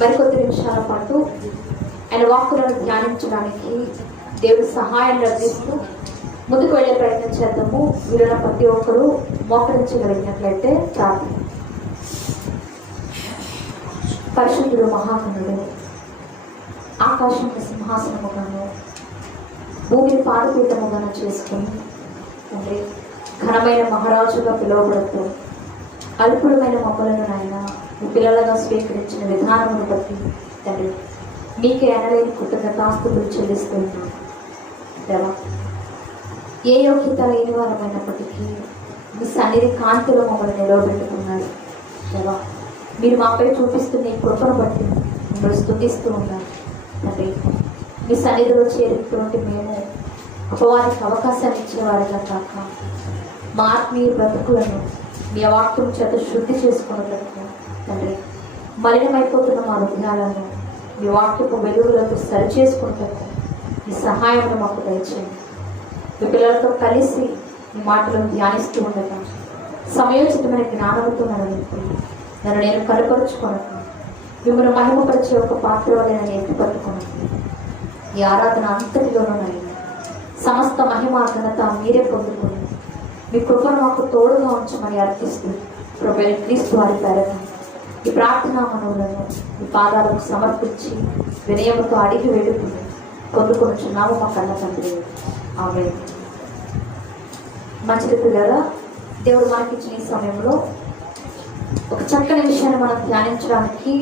మరికొద్ది నిమిషాల పాటు ఆయన వాక్కులను ధ్యానించడానికి దేవుడి సహాయాన్ని అందిస్తూ ముందుకు వెళ్ళే ప్రయత్నం చేద్దాము. వీరున్న ప్రతి ఒక్కరూ మోకరించగలిగినట్లయితే ప్రార్థన. పరిశుద్ధుడు మహాగణుడు, ఆకాశం సింహాసనముగాను భూమిని పాదపీఠముగాను చేసుకుని తండ్రి ఘనమైన మహారాజుగా పిలువబడుతూ అల్పుడమైన మమ్మలను నాయన మీ పిల్లలుగా స్వీకరించిన విధానమును బట్టి తండ్రి మీకే అనలేని కృతజ్ఞతాస్తుతులు చెల్లిస్తున్నాను. దేవా, ఏ యోగ్యత లేని వారమైనప్పటికీ మీ సన్నిధి కాంతిలో మమ్మల్ని నిలవబెట్టుకున్నారు. దేవా, మీరు మాపై చూపిస్తున్న ఈ కృపను బట్టి మిమ్మల్ని స్తుతిస్తూ ఉన్నారు. తండ్రి, మీ సన్నిధిలో చేరినటువంటి మేము అపవాదికి అవకాశాన్ని ఇచ్చేవారుగా కాక మా ఆత్మీయ బ్రతుకులను మీ వాక్యం చేత శుద్ధి చేసుకున్నట్టు తండ్రి మలినమైపోతున్న మా హృదయాలను మీ వాక్యపు వెలుగులకు సరి చేసుకుంటూ మీ సహాయం మాకు దయచేయండి. మీ పిల్లలతో కలిసి మీ మాటలను ధ్యానిస్తూ ఉండగా సమయోచితమైన జ్ఞానంతో నన్ను నేను కనపరుచుకోనకు మిమ్మల్ని మహిమపరిచే ఒక పాత్ర నేను ఎత్తిపట్టుకున్నాను. ఈ ఆరాధన అంతటిలోనూ సమస్త మహిమ ఘనత మీరే పొందుకుని మీ కృపను మాకు తోడుగా ఉంచమని అర్థిస్తూ ప్రభువైన క్రీస్తు వారి పేరట ఈ ప్రార్థనా మనవులను మీ పాదాలకు సమర్పించి వినయముతో అడిగి వేడుకుని పొందుకొనుచున్నాము మా కన్న తండ్రి. ఆమేన్. మంచిది పిల్లరా, దేవుడు మనకిచ్చిన ఈ సమయంలో ఒక చక్కని విషయాన్ని మనం ధ్యానించడానికి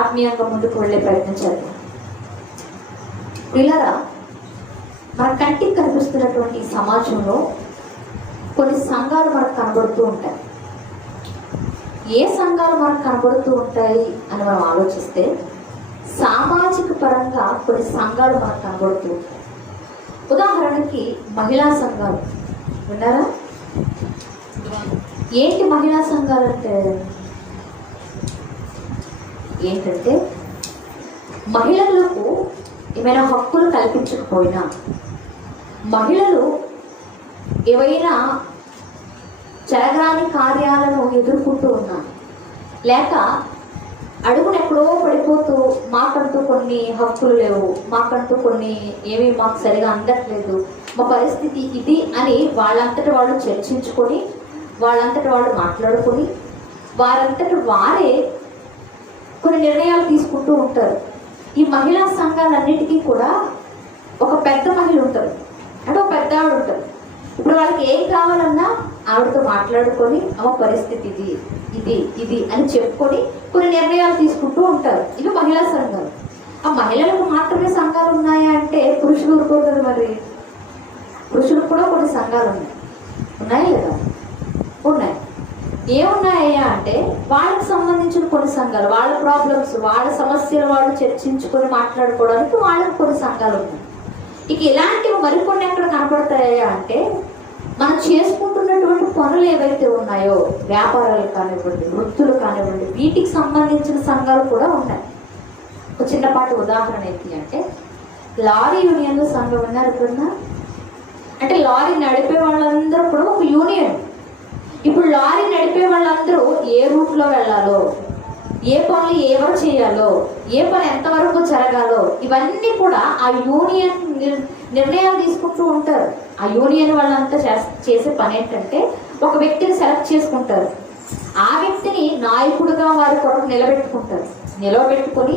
ఆత్మీయంగా ముందుకు వెళ్ళే ప్రయత్నం చేద్దాం. పిల్లరా, మన కంటికి కనిపిస్తున్నటువంటి ఈ సమాజంలో కొన్ని సంఘాలు మనకు కనబడుతూ ఉంటాయి. ఏ సంఘాలు మనకు కనబడుతూ ఉంటాయి అని మనం ఆలోచిస్తే సామాజిక పరంగా కొన్ని సంఘాలు మనకు కనబడుతూ ఉంటాయి. ఉదాహరణకి మహిళా సంఘాలు విన్నారా? ఏంటి మహిళా సంఘాలు అంటే? ఏంటంటే మహిళలకు ఏమైనా హక్కులు కల్పించకపోయినా, మహిళలు ఏవైనా జరగరాని కార్యాలను ఎదుర్కొంటూ ఉన్నా, లేక అడుగునెక్కడో పడిపోతూ మాకంటూ కొన్ని హక్కులు లేవు, మాకంటూ కొన్ని ఏమీ మాకు సరిగా అందట్లేదు, మా పరిస్థితి ఇది అని వాళ్ళంతటి వాళ్ళు చర్చించుకొని వాళ్ళంతటి వాళ్ళు మాట్లాడుకొని వారంతటి వారే కొన్ని నిర్ణయాలు తీసుకుంటూ ఉంటారు. ఈ మహిళా సంఘాలన్నిటికీ కూడా ఒక పెద్ద మహిళ ఉంటారు, అంటే ఒక పెద్ద ఆవిడ ఉంటారు. ఇప్పుడు వాళ్ళకి ఏం కావాలన్నా ఆవిడతో మాట్లాడుకొని ఆ పరిస్థితి ఇది ఇది ఇది అని చెప్పుకొని కొన్ని నిర్ణయాలు తీసుకుంటూ ఉంటారు. ఇవి మహిళా సంఘాలు. ఆ మహిళలకు మాత్రమే సంఘాలు ఉన్నాయా అంటే పురుషులు ఊరుకోరు. మరి పురుషులకు కూడా కొన్ని సంఘాలు ఉన్నాయి లేదా? ఉన్నాయి. ఏమున్నాయా అంటే వాళ్ళకి సంబంధించిన కొన్ని సంఘాలు, వాళ్ళ ప్రాబ్లమ్స్, వాళ్ళ సమస్యలు వాళ్ళు చర్చించుకొని మాట్లాడుకోవడానికి వాళ్ళకి కొన్ని సంఘాలు ఉన్నాయి. ఇక ఇలాంటివి మరికొన్ని ఎక్కడ కనపడతాయా అంటే మనం చేసుకుంటున్నటువంటి పనులు ఏవైతే ఉన్నాయో, వ్యాపారాలు కానివ్వండి, వృత్తులు కానివ్వండి, వీటికి సంబంధించిన సంఘాలు కూడా ఉన్నాయి. ఒక చిన్నపాటి ఉదాహరణ ఏంటి అంటే లారీ యూనియన్లో సంఘం ఉన్నారు ఎప్పుడన్నా? అంటే లారీ నడిపే వాళ్ళందరూ కూడా ఒక యూనియన్. ఇప్పుడు లారీ నడిపే వాళ్ళందరూ ఏ రూట్లో వెళ్ళాలో, ఏ పనులు ఎవరు చేయాలో, ఏ పని ఎంతవరకు జరగాలో ఇవన్నీ కూడా ఆ యూనియన్ నిర్ణయాలు తీసుకుంటూ ఉంటారు. ఆ యూనియన్ వాళ్ళంతా చేసే పని ఏంటంటే ఒక వ్యక్తిని సెలెక్ట్ చేసుకుంటారు. ఆ వ్యక్తిని నాయకుడిగా వారి కొరకు నిలబెట్టుకొని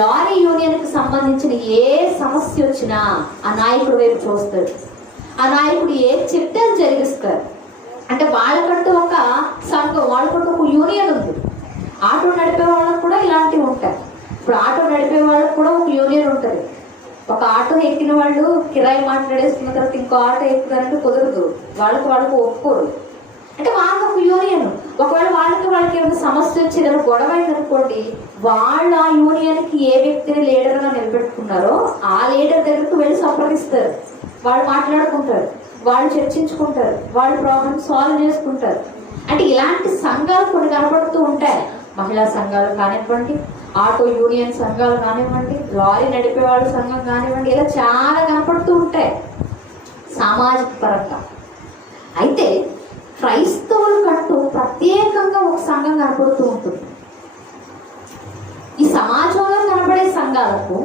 లారీ యూనియన్కి సంబంధించిన ఏ సమస్య వచ్చినా ఆ నాయకుడి వైపు చూస్తారు. ఆ నాయకుడు ఏది చెప్తే అది జరిగిస్తారు. అంటే వాళ్ళకంటూ ఒక సంఘం, వాళ్ళకంటూ ఒక యూనియన్ ఉంది. ఆటో నడిపే వాళ్ళకు కూడా ఇలాంటివి ఉంటాయి. ఇప్పుడు ఆటో నడిపే వాళ్ళకు కూడా ఒక యూనియన్ ఉంటుంది. ఒక ఆటో ఎక్కిన వాళ్ళు కిరాయి మాట్లాడేసుకున్న తర్వాత ఇంకో ఆటో ఎక్కుతారంటే కుదరదు, వాళ్ళకు ఒప్పుకోరు. అంటే వాళ్ళకి ఒక యూనియన్. ఒకవేళ వాళ్ళకి ఏమైనా సమస్య వచ్చి ఏదైనా గొడవ అయిందనుకోండి, వాళ్ళు ఆ యూనియన్కి ఏ వ్యక్తిని లీడర్గా నిలబెట్టుకున్నారో ఆ లీడర్ దగ్గరకు వెళ్ళి సంప్రదిస్తారు. వాళ్ళు మాట్లాడుకుంటారు, వాళ్ళు చర్చించుకుంటారు, వాళ్ళు ప్రాబ్లమ్ సాల్వ్ చేసుకుంటారు. అంటే ఇలాంటి సంఘాలు కొన్ని కనబడుతూ ఉంటాయి. మహిళా సంఘాలు కానివ్వండి, ఆటో యూనియన్ సంఘాలు కానివ్వండి, లారీ నడిపే వాళ్ళ సంఘం కానివ్వండి, ఇలా చాలా కనపడుతూ ఉంటాయి సామాజిక పరంగా. అయితే ప్రత్యేకంగా ఒక సంఘం కనపడుతూ ఉంటుంది. ఈ సమాజంలో సంఘాలకు,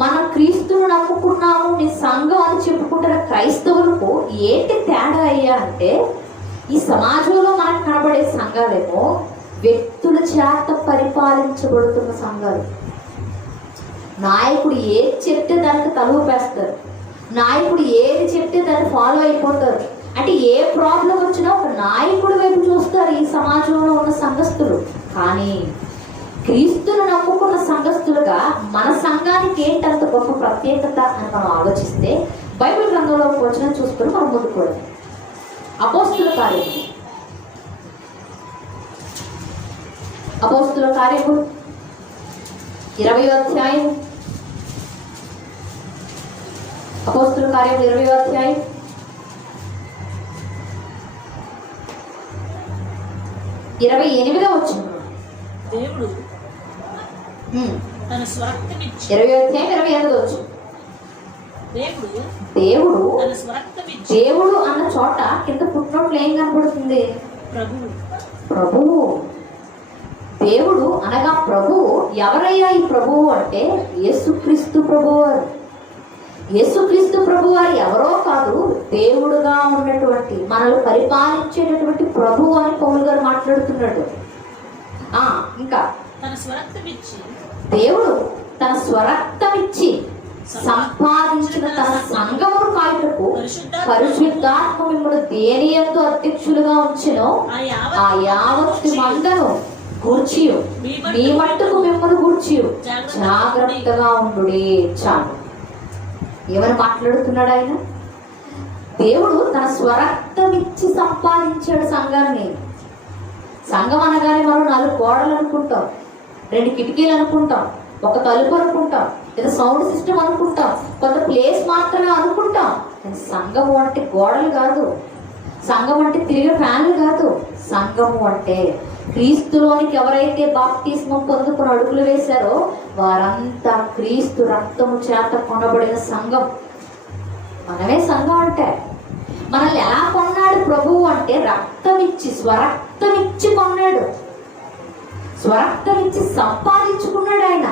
మనం క్రీస్తును నమ్ముకున్నాము మీ సంఘం అని చెప్పుకుంటున్న క్రైస్తవులకు ఏంటి తేడా అయ్యా అంటే, ఈ సమాజంలో మనకు కనబడే సంఘాలేమో వ్యక్తుల చేత పరిపాలించబడుతున్న సంఘాలు. నాయకుడు ఏది చెప్తే దానికి తలూపేస్తారు, నాయకుడు ఏది చెప్తే దాన్ని ఫాలో అయిపోతారు. అంటే ఏ ప్రాబ్లం వచ్చినా ఒక నాయకుడి వైపు చూస్తారు ఈ సమాజంలో ఉన్న సంఘస్థులు. కానీ క్రీస్తును నమ్ముకున్న సంఘస్థులుగా మన సంఘానికి ఏంటంత గొప్ప ప్రత్యేకత అని మనం ఆలోచిస్తే బైబిల్ గ్రంథంలోకి వచ్చిన చూసుకొని మనం ముందుకోవాలి. అపోస్తుల కార్యములు, అపోస్తుల కార్యములు 20వ అధ్యాయం, అపోస్తుల కార్యములు 20వ అధ్యాయం 28వ వచనం. దేవుడు తన స్వరక్తమిచ్చి 20వ అధ్యాయం 28వ వచనం. దేవుడు తన స్వరక్తమిచ్చి, దేవుడు అన్న చోట కింద పుట్టినట్లు ఏం కనబడుతుంది? ప్రభువు. దేవుడు అనగా ప్రభువు. ఎవరయ్యా ఈ ప్రభువు అంటే యేసుక్రీస్తు ప్రభువారు. యేసుక్రీస్తు ప్రభువారు ఎవరో కాదు, దేవుడుగా ఉన్నటువంటి మనల్ని పరిపాలించేటటువంటి ప్రభువు అని పౌలు గారు మాట్లాడుతున్నాడు. ఇంకా దేవుడు తన స్వరక్తమిచ్చి సంపాదించిన తన సంఘమును కాయుటకు పరిశుద్ధాత్మ మిమ్మల్ని దేని యందు అధ్యక్షులుగా ఉంచెనో ఆ యావత్తు మందను గూర్చి మీ మట్టుకు మిమ్మల్ని గూర్చి జాగ్రత్తగా ఉండుడి. చాలు. ఏమని మాట్లాడుతున్నాడు ఆయన? దేవుడు తన స్వరక్తమిచ్చి సంపాదించాడు సంఘాన్ని. సంఘం అనగానే మనం 4 గోడలు అనుకుంటాం, 2 కిటికీలు అనుకుంటాం, ఒక తలుపు అనుకుంటాం, లేదా సౌండ్ సిస్టమ్ అనుకుంటాం, కొంత ప్లేస్ మాత్రమే అనుకుంటాం. కానీ సంఘము అంటే గోడలు కాదు, సంఘం అంటే తిరిగే ఫ్యాన్లు కాదు. సంఘము అంటే క్రీస్తులోనికి ఎవరైతే బాప్తిస్మం పొందుకుని అడుగులు వేశారో వారంతా క్రీస్తు రక్తము చేత కొనబడిన సంఘం. మనమే సంఘం అంటే. మనల్ని ఎలా కొన్నాడు ప్రభువు అంటే రక్తమిచ్చి, స్వరక్తమిచ్చి కొన్నాడు, స్వరక్తమిచ్చి సంపాదించుకున్నాడు ఆయన.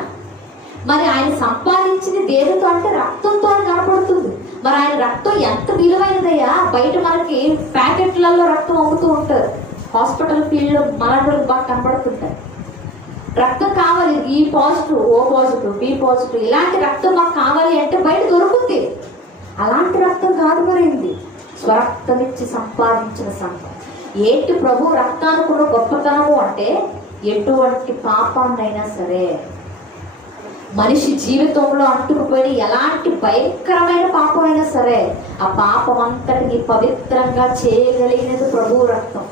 మరి ఆయన సంపాదించింది దేనితో అంటే రక్తంతో కనపడుతుంది. మరి ఆయన రక్తం ఎంత విలువైనదయ్యా! బయట మనకి ప్యాకెట్లలో రక్తం అమ్ముతూ ఉంటారు, హాస్పిటల్ ఫీల్డ్లో మరణాలు బాగా కనపడుతుంటాయి. రక్తం కావాలి, ఈ positive, O positive, B positive, ఇలాంటి రక్తం మాకు కావాలి అంటే బయట దొరుకుతుంది. అలాంటి రక్తం కాదు మరేంది, స్వరక్తమిచ్చి సంపాదించిన సంఘం. ఏంటి ప్రభు రక్తానుకున్న గొప్పతనము అంటే, ఎటువంటి పాపాన్నైనా సరే, మనిషి జీవితంలో అంటుకుపోయిన ఎలాంటి భయంకరమైన పాపం అయినా సరే ఆ పాపం అంతటిని పవిత్రంగా చేయగలిగినది ప్రభు రక్తం.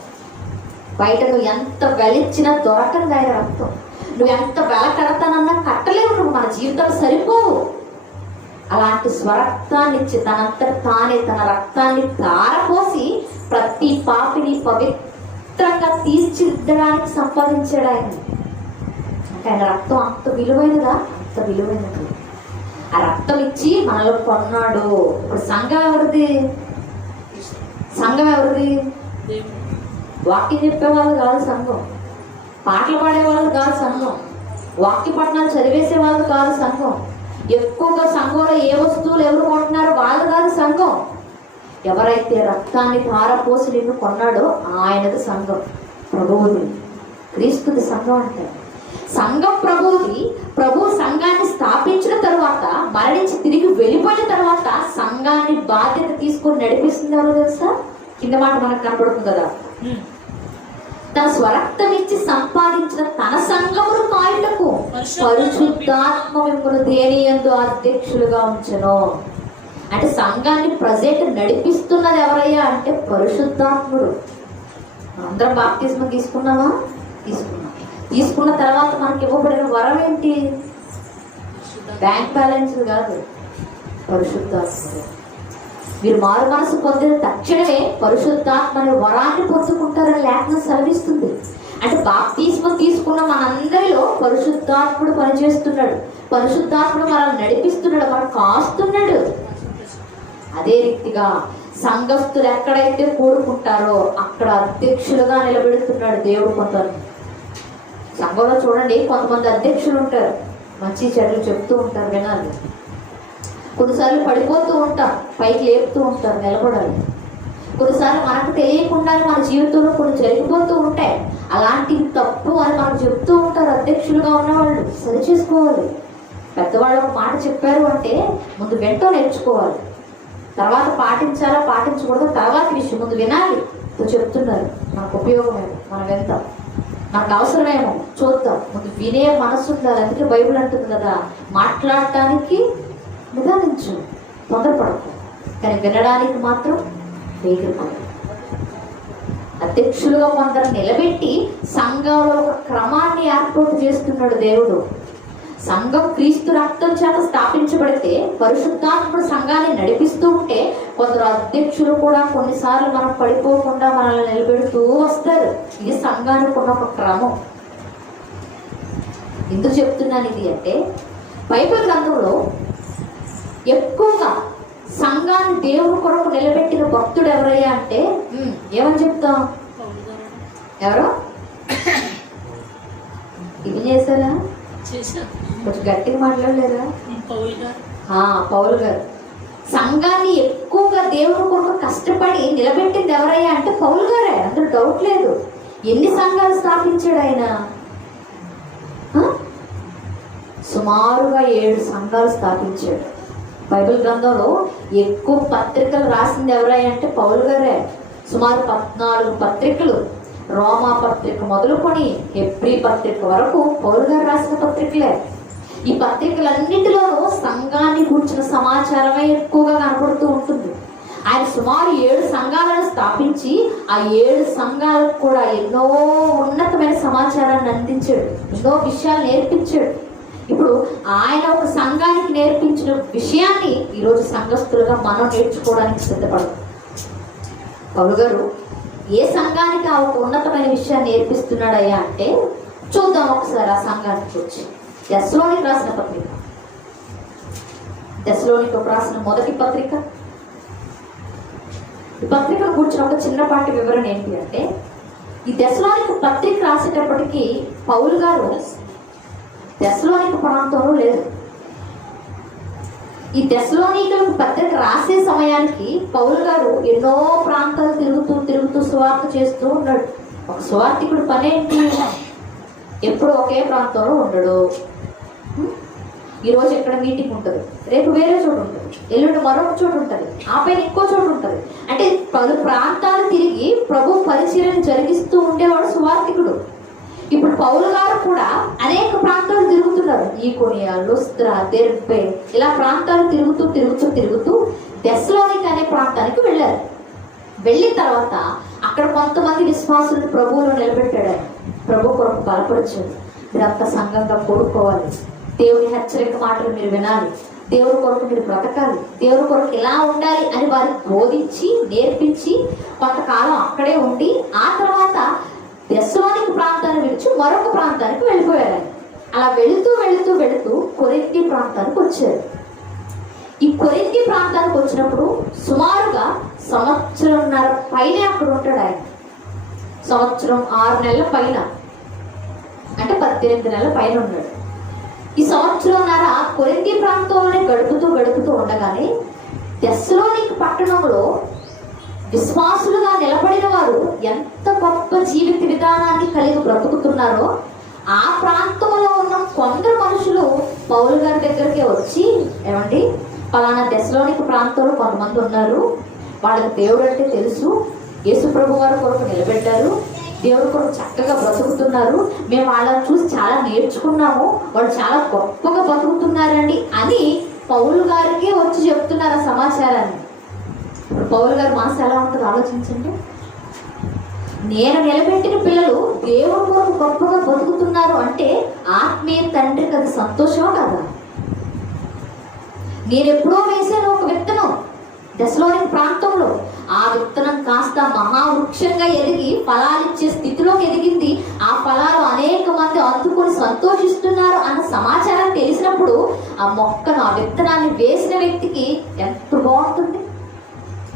బయట నువ్వు ఎంత వెలిచ్చినా దొరకంది ఆయన రక్తం. నువ్వు ఎంత వెల కడతానన్నా కట్టలేవు, నువ్వు మన జీవితం సరిపోవు. అలాంటి స్వరక్తాన్ని ఇచ్చి తానే తన రక్తాన్ని ధారపోసి ప్రతి పాపిని పవిత్రంగా తీర్చిదిద్దడానికి సంపాదించాడు ఆయన. అంటే ఆయన రక్తం అంత విలువైనదా? అంత విలువైనది. ఆ రక్తం ఇచ్చి మనలో కొన్నాడు. ఇప్పుడు సంఘం ఎవరిది? సంఘం ఎవరిది? వాక్యం చెప్పేవాళ్ళు కాదు సంఘం, పాటలు పాడేవాళ్ళు కాదు సంఘం, వాక్య పట్టణాలు చదివేసే వాళ్ళు కాదు సంఘం, ఎక్కువగా సంఘంలో ఏ వస్తువులు ఎవరు కొంటున్నారో వాళ్ళు కాదు సంఘం. ఎవరైతే రక్తాన్ని ధారపోసి నిన్ను కొన్నాడో ఆయనది సంఘం, ప్రభువుది. క్రీస్తుది సంఘం అంటే. సంఘం ప్రభువుది. ప్రభు సంఘాన్ని స్థాపించిన తర్వాత, మరణించి తిరిగి వెళ్ళిపోయిన తర్వాత సంఘాన్ని బాధ్యత తీసుకొని నడిపిస్తున్నారో తెలుసా? కింద మాట మనకు కనపడుతుంది కదా, తన స్వరక్తమిచ్చి సంపాదించిన తన సంఘమును కాయుటకు పరిశుద్ధాత్మ మిమ్మల్ని దేని యందు అధ్యక్షులుగా ఉంచెను. అంటే సంఘాన్ని ప్రజెంట్ నడిపిస్తున్నది ఎవరయ్యా అంటే పరిశుద్ధాత్ముడు. అందరం బాప్తిస్మం తీసుకున్నామా? తీసుకున్న తర్వాత మనకి ఇవ్వబడిన వరం ఏంటి? బ్యాంక్ బ్యాలెన్స్ కాదు, పరిశుద్ధాత్ముడు. మీరు మారు మనసు పొందిన తక్షణమే పరిశుద్ధాత్మని వరాన్ని పొందుకుంటారని లేఖనం సెలవిస్తుంది. అంటే బాప్తిస్మం తీసుకున్న మనందరిలో పరిశుద్ధాత్ముడు పనిచేస్తున్నాడు, పరిశుద్ధాత్ముడు మనల్ని నడిపిస్తున్నాడు, మనకు కాస్తున్నాడు. అదే రీతిగా సంఘస్థులు ఎక్కడైతే కూడుకుంటారో అక్కడ అధ్యక్షులుగా నిలబెడుతున్నాడు దేవుడు. కొంతమంది సంఘంలో చూడండి, కొంతమంది అధ్యక్షులు ఉంటారు, మంచి చెడులు చెప్తూ ఉంటారు, వినాలి. కొన్నిసార్లు పడిపోతూ ఉంటాం, పైకి లేపుతూ ఉంటారు, నిలబడాలి. కొన్నిసార్లు మనకు తెలియకుండానే మన జీవితంలో కొన్ని జరిగిపోతూ ఉంటాయి, అలాంటి తప్పు అని మనకు చెప్తూ ఉంటారు అధ్యక్షులుగా ఉన్నవాళ్ళు. సరి చేసుకోవాలి. పెద్దవాళ్ళు ఒక మాట చెప్పారు అంటే ముందు వెంటో నేర్చుకోవాలి, తర్వాత పాటించాలా పాటించకూడదు తర్వాత విషయం. ముందు వినాలి, చెప్తున్నారు మనకు ఉపయోగమేమో, మనం వెళ్తాం, మనకు అవసరమేమో చూద్దాం. ముందు వినే మనసు ఉండాలి. అందుకే బైబిల్ అంటుంది కదా, మాట్లాడటానికి నిదానించు, తొందరపడకు, కానీ వినడానికి మాత్రం వేగిరపడు. అధ్యక్షులుగా కొందరు నిలబెట్టి సంఘంలో ఒక క్రమాన్ని ఏర్పాటు చేస్తున్నాడు దేవుడు. సంఘం క్రీస్తు రక్తం చేత స్థాపించబడితే పరిశుద్ధాత్ముడు సంఘాన్ని నడిపిస్తూ ఉంటే కొందరు అధ్యక్షులు కూడా కొన్నిసార్లు మనం పడిపోకుండా మనల్ని నిలబెడుతూ వస్తారు. ఇది సంఘానికి ఉన్న ఒక క్రమం. ఎందుకు చెప్తున్నాను ఇది అంటే, బైబిల్ గ్రంథంలో ఎక్కువగా సంఘాన్ని దేవుని కొరకు నిలబెట్టిన భక్తుడు ఎవరయ్యా అంటే ఏమని చెప్తాం? ఎవరు ఇది చేశారా? కొంచెం గట్టిగా మాట్లాడలేరా? పౌలు గారు. సంఘాన్ని ఎక్కువగా దేవుని కొరకు కష్టపడి నిలబెట్టింది ఎవరయ్యా అంటే పౌలు గారే, అందులో డౌట్ లేదు. ఎన్ని సంఘాలు స్థాపించాడు ఆయన? సుమారుగా 7 సంఘాలు స్థాపించాడు. బైబిల్ గ్రంథంలో ఎక్కువ పత్రికలు రాసింది ఎవరయ్యా అంటే పౌలు గారే. సుమారు 14 పత్రికలు, రోమా పత్రిక మొదలుకొని హెబ్రీ పత్రిక వరకు పౌలు గారు రాసిన పత్రికలే. ఈ పత్రికలన్నింటిలోనూ సంఘాన్ని కూర్చున్న సమాచారమే ఎక్కువగా కనపడుతూ ఉంటుంది. ఆయన సుమారు 7 సంఘాలను స్థాపించి ఆ 7 సంఘాలకు కూడా ఎన్నో ఉన్నతమైన సమాచారాన్ని అందించాడు, ఎన్నో విషయాలు నేర్పించాడు. ఇప్పుడు ఆయన ఒక సంఘానికి నేర్పించిన విషయాన్ని ఈరోజు సంఘస్థులుగా మనం నేర్చుకోవడానికి సిద్ధపడతాం. పౌలు గారు ఏ సంఘానికి ఆ ఒక ఉన్నతమైన విషయాన్ని నేర్పిస్తున్నాడయ్యా అంటే చూద్దాం ఒకసారి ఆ సంఘానికి వచ్చి. తెస్సలోనికీ రాసిన పత్రిక, తెస్సలోనికీ రాసిన మొదటి పత్రిక. ఈ పత్రికను కూర్చున్న ఒక చిన్నపాటి వివరణ ఏంటి అంటే, ఈ తెస్సలోనికీ పత్రిక రాసేటప్పటికీ పౌలు గారు తెస్సలోనికీ ప్రాంతంలో లేదు. ఈ తెస్సలోనికీలకు పత్రిక రాసే సమయానికి పౌలు గారు ఎన్నో ప్రాంతాలు తిరుగుతూ సువార్త చేస్తూ ఉన్నాడు. ఒక సువార్తికుడు పనేంటి? ఎప్పుడు ఒకే ప్రాంతంలో ఉండడు. ఈరోజు ఎక్కడ మీటింగ్ ఉంటుంది, రేపు వేరే చోటు ఉంటుంది, ఎల్లుండి మరొక చోటు ఉంటుంది, ఆ పైన ఇంకో చోటు ఉంటుంది. అంటే పలు ప్రాంతాలు తిరిగి ప్రభు పరిచర్యను జరిగిస్తూ ఉండేవాడు సువార్తికుడు. ఇప్పుడు పౌలు గారు కూడా అనేక ప్రాంతాలు తిరుగుతున్నారు. ఈకొనియా, లుస్త్రా, దెర్బే, ఇలా ప్రాంతాలు తిరుగుతూ తెస్సలోనికీ అనే ప్రాంతానికి వెళ్ళారు. వెళ్ళిన తర్వాత అక్కడ కొంతమంది విశ్వాసులను ప్రభువులో నిలబెట్టాడు. ఆయన ప్రభు కొరకు బలపరిచాడు. మీరంతా సంఘంగా కూడుకోవాలి, దేవుని హెచ్చరిక మాటలు మీరు వినాలి, దేవుని కొరకు మీరు బ్రతకాలి, దేవుని కొరకు ఎలా ఉండాలి అని వారికి బోధించి నేర్పించి కొంతకాలం అక్కడే ఉండి ఆ తర్వాత తెస్సలోనికీ ప్రాంతాన్ని విడిచి మరొక ప్రాంతానికి వెళ్ళిపోయారు. అలా వెళుతూ కొరింథీ ప్రాంతానికి వచ్చారు. ఈ కొరింథీ ప్రాంతానికి వచ్చినప్పుడు సుమారుగా 1.5 సంవత్సరం పైన అక్కడ ఉంటాడు ఆయన. 1 సంవత్సరం 6 నెలల పైన, అంటే 18 నెలల పైన ఉన్నాడు. ఈ 1.5 సంవత్సరం కొరింథీ ప్రాంతంలోనే గడుపుతూ ఉండగానే తెస్సలోనికీ పట్టణంలో విశ్వాసులుగా నిలబడిన వారు ఎంత గొప్ప జీవిత విధానాన్ని కలిగి బ్రతుకుతున్నారో ఆ ప్రాంతంలో ఉన్న కొందరు మనుషులు పౌలు గారి దగ్గరికి వచ్చి, ఏమండి పలానా తెస్సలోనికీ ప్రాంతంలో కొంతమంది ఉన్నారు, వాళ్ళకి దేవుడు అంటే తెలుసు, యేసు ప్రభు వారి కొరకు నిలబెట్టారు, దేవుడి కొరకు చక్కగా బ్రతుకుతున్నారు, మేము వాళ్ళని చూసి చాలా నేర్చుకున్నాము, వాళ్ళు చాలా గొప్పగా బ్రతుకుతున్నారండి అని పౌలు గారికి వచ్చి చెప్తున్నారు ఆ సమాచారాన్ని. ఇప్పుడు పౌలు గారి మనసు ఎలా ఉంటుందో ఆలోచించండి. నేను నిలబెట్టిన పిల్లలు దేవుడి కొరకు గొప్పగా బతుకుతున్నారు అంటే ఆత్మీయ తండ్రికి అది సంతోషమా కదా? నేను ఎప్పుడో వేసాను ఒక విత్తనం తెస్సలోనికీ ప్రాంతంలో, ఆ విత్తనం కాస్త మహావృక్షంగా ఎదిగి ఫలాలిచ్చే స్థితిలోకి ఎదిగింది. ఆ ఫలాలు అనేక మంది అందుకొని సంతోషిస్తున్నారు అన్న సమాచారం తెలిసినప్పుడు ఆ మొక్కను, ఆ విత్తనాన్ని వేసిన వ్యక్తికి ఎంత బాగుంటుంది,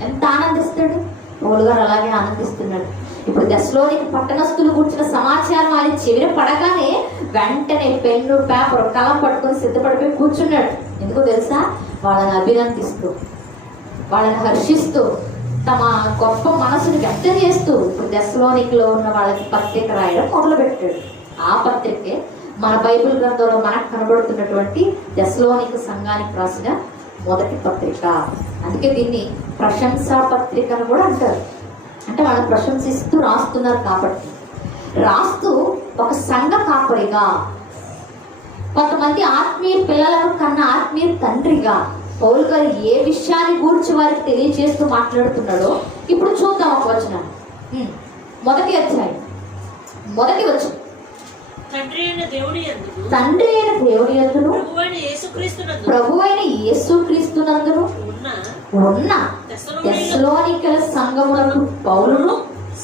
ఎంత ఆనందిస్తాడు. పౌలు గారు అలాగే ఆనందిస్తున్నాడు. ఇప్పుడు దశలోనికి పట్టణస్థులు కూర్చున్న సమాచారం ఆయన చెవిన పడగానే వెంటనే పెన్ను పేపర్ కలం పట్టుకొని సిద్ధపడిపోయి కూర్చున్నాడు. ఎందుకో తెలుసా? వాళ్ళని అభినందిస్తూ, వాళ్ళని హర్షిస్తూ, తమ గొప్ప మనసుని వ్యక్తం చేస్తూ ఇప్పుడు దశలోనికిలో ఉన్న వాళ్ళకి పత్రిక రాయడం మొదలుపెట్టాడు. ఆ పత్రికే మన బైబిల్ గ్రంథంలో మనకు కనబడుతున్నటువంటి దశలోనిక సంఘానికి రాసిన మొదటి పత్రిక. అందుకే దీన్ని ప్రశంసా పత్రిక అని కూడా అంటారు. అంటే వాళ్ళని ప్రశంసిస్తూ రాస్తున్నారు కాబట్టి. రాస్తూ ఒక సంఘ కాపరిగా, కొంతమంది ఆత్మీయ పిల్లలను కన్నా ఆత్మీయ తండ్రిగా పౌలు గారు ఏ విషయాన్ని గూర్చి వారికి తెలియజేస్తూ మాట్లాడుతున్నాడో ఇప్పుడు చూద్దాం. ఒక వచనం, మొదటి అధ్యాయం, మొదటి వచనం. తండ్రి అయిన దేవుని యందు ప్రభువైన యేసుక్రీస్తునందును ఉన్న తెస్సలోనికల సంఘములకు పౌలును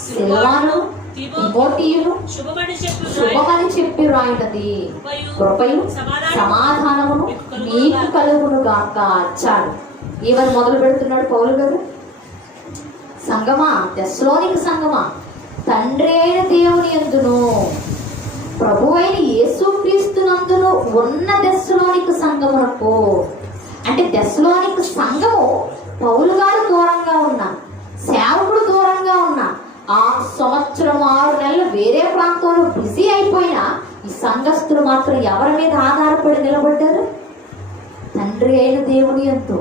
సిల్వాను తిమోతియును శుభమని చెప్పి రాయినది కృపయు సమాధానమును నీకు కలుగును గాక. చాలు. ఈవెన్ మొదలు పెడుతున్నాడు పౌలు గారు. సంగమా, తెస్సలోనిక సంగమా, తండ్రి అయిన దేవుని యందును ప్రభువైన యేసుక్రీస్తునందును ఉన్న తెస్సలోనిక సంఘమునకు. అంటే తెస్సలోనిక సంఘము పౌలు గారు దూరంగా ఉన్నా, సేవకుడు దూరంగా ఉన్నా, ఆ సంవత్సరం 6 నెలలు వేరే ప్రాంతంలో బిజీ అయిపోయినా ఈ సంఘస్థులు మాత్రం ఎవరి మీద ఆధారపడి నిలబడ్డారు? తండ్రి అయిన దేవుని యందు.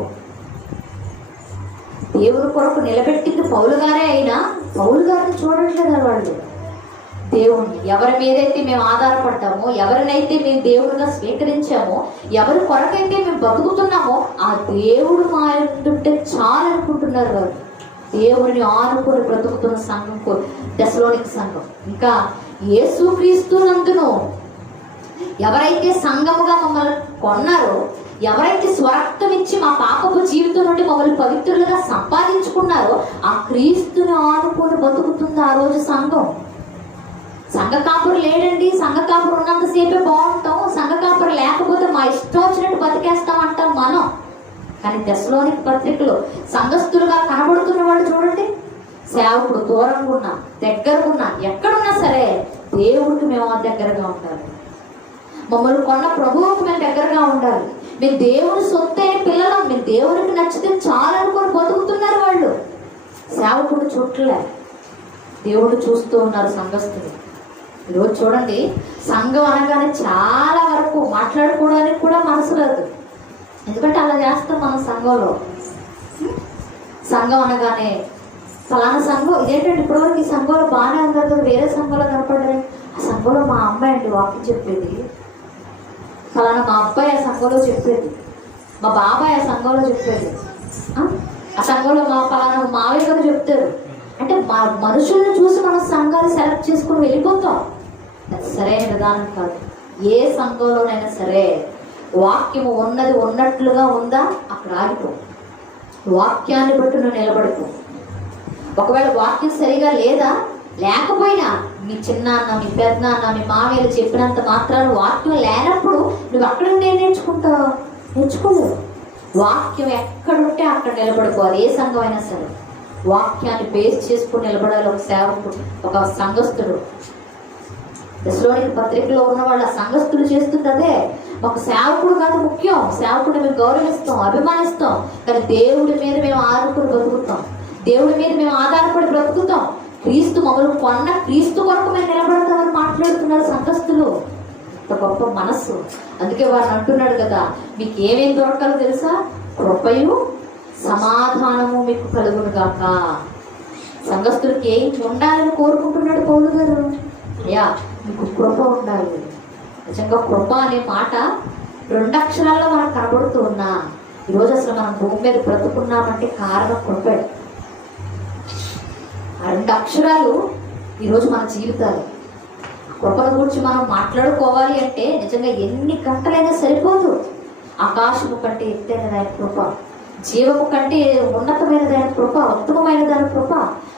దేవుని కొరకు నిలబెట్టింది పౌలు గారే అయినా పౌలు గారిని చూడట్లేదు వాళ్ళు. దేవుణ్ణి ఎవరి మీదైతే మేము ఆధారపడ్డామో, ఎవరినైతే మేము దేవుడిగా స్వీకరించామో, ఎవరి కొరకైతే మేము బతుకుతున్నామో ఆ దేవుడు మా ఉంటుంటే చాలు అనుకుంటున్నారు వారు. దేవుడిని ఆనుకొని బ్రతుకుతున్న సంఘం దశలోనిక సంఘం. ఇంకా యేసుక్రీస్తునందును ఎవరైతే సంఘముగా మమ్మల్ని కొన్నారో, ఎవరైతే స్వరక్తం ఇచ్చి మా పాపపు జీవితం నుండి మమ్మల్ని పవిత్రులుగా సంపాదించుకున్నారో ఆ క్రీస్తుని ఆనుకొని బతుకుతుంది ఆ రోజు సంఘం. సంఘ కాపురు లేడండి, సంఘ కాపురు ఉన్నంతసేపే బాగుంటాం, సంఘ కాపురు లేకపోతే మా ఇష్టం వచ్చినట్టు బతికేస్తాం అంటాం మనం. కానీ దశలోనిక పత్రికలో సంఘస్థులుగా కనబడుతున్న వాళ్ళు చూడండి, సేవకుడు దూరంగా ఉన్నా, దగ్గరగా ఉన్నా, ఎక్కడున్నా సరే దేవుడికి మేము దగ్గరగా ఉండాలి. మమ్మల్ని కొన్న ప్రభువుకు మేము దగ్గరగా ఉండాలి. మేము దేవుని సొత్తైన పిల్లలు, మేము దేవునికి నచ్చితే చాలా అనుకొని బతుకుతున్నారు వాళ్ళు. సేవకుడు చూడలే, దేవుడు చూస్తూ ఉన్నారు సంఘస్థులు. ఈరోజు చూడండి, సంఘం అనగానే చాలా వరకు మాట్లాడుకోవడానికి కూడా మనసు లేదు. ఎందుకంటే అలా చేస్తాం మనం సంఘంలో. సంఘం అనగానే ఫలానా సంఘం ఇదేంటంటే ఇప్పటివరకు ఈ సంఘంలో బాగానే ఉన్నారు కదా, వేరే సంఘంలో కనపడ్డారు. ఆ సంఘంలో మా అమ్మాయి అండి వాక్యం చెప్పేది, ఫలానా మా అబ్బాయి ఆ సంఘంలో చెప్పేది, మా బాబాయ్ ఆ సంఘంలో చెప్పేది, ఆ సంఘంలో మా ఫలానా మావయ్య గారు చెప్తారు. అంటే మా మనుషుల్ని చూసి మనం సంఘాలు సెలెక్ట్ చేసుకుని వెళ్ళిపోతాం. అది సరైన విధానం కాదు. ఏ సంఘంలోనైనా సరే వాక్యము ఉన్నది ఉన్నట్లుగా ఉందా అక్కడ ఆగిపో, వాక్యాన్ని బట్టి నువ్వు నిలబడిపో. ఒకవేళ వాక్యం సరిగా లేదా, లేకపోయినా మీ చిన్నాన్న, మీ పెద్దనాన్న, మీ మామయ్యలు చెప్పినంత మాత్రాన వాక్యం లేనప్పుడు నువ్వు అక్కడ నేర్చుకుంటావు? నేర్చుకోలేవు. వాక్యం ఎక్కడుంటే అక్కడ నిలబడుకోవాలి. ఏ సంఘం అయినా సరే వాక్యాన్ని బేస్ చేసుకుని నిలబడాలి ఒక సేవకుడు, ఒక సంఘస్థుడు. దశలోనిక పత్రికలో ఉన్న వాళ్ళ సంఘస్థులు చేస్తుంది అదే. ఒక సేవకుడు కాదు ముఖ్యం, సేవకుడిని మేము గౌరవిస్తాం, అభిమానిస్తాం, కానీ దేవుడి మీద మేము ఆధారపడి బ్రతుకుతాం, దేవుడి మీద మేము ఆధారపడి బ్రతుకుతాం. క్రీస్తు మమ్మల్ని కొన్న క్రీస్తు కొరకు మేము నిలబడతామని మాట్లాడుతున్నారు సంఘస్థులు. అంత గొప్ప మనస్సు. అందుకే వారిని అంటున్నాడు కదా, మీకు ఏమేం దొరకాలో తెలుసా? కృపయు సమాధానము మీకు కలుగును గాక. సంఘస్థులకి ఏం ఉండాలని కోరుకుంటున్నాడు పౌలు గారు. అయ్యా మీకు కృప ఉండాలి. నిజంగా కృప అనే మాట 2 అక్షరాల్లో మనకు కనబడుతూ ఉన్నా ఈరోజు అసలు మనం భూమి మీద బ్రతుకున్నామంటే కారణం కృపే. 2 అక్షరాలు ఈరోజు మన జీవితాలు. కృపల గురించి మనం మాట్లాడుకోవాలి అంటే నిజంగా ఎన్ని గంటలైనా సరిపోదు. ఆకాశము కంటే ఎత్తైన దాని కృప, జీవము కంటే ఉన్నతమైన దాని కృప, ఉత్తమమైన దాని కృప.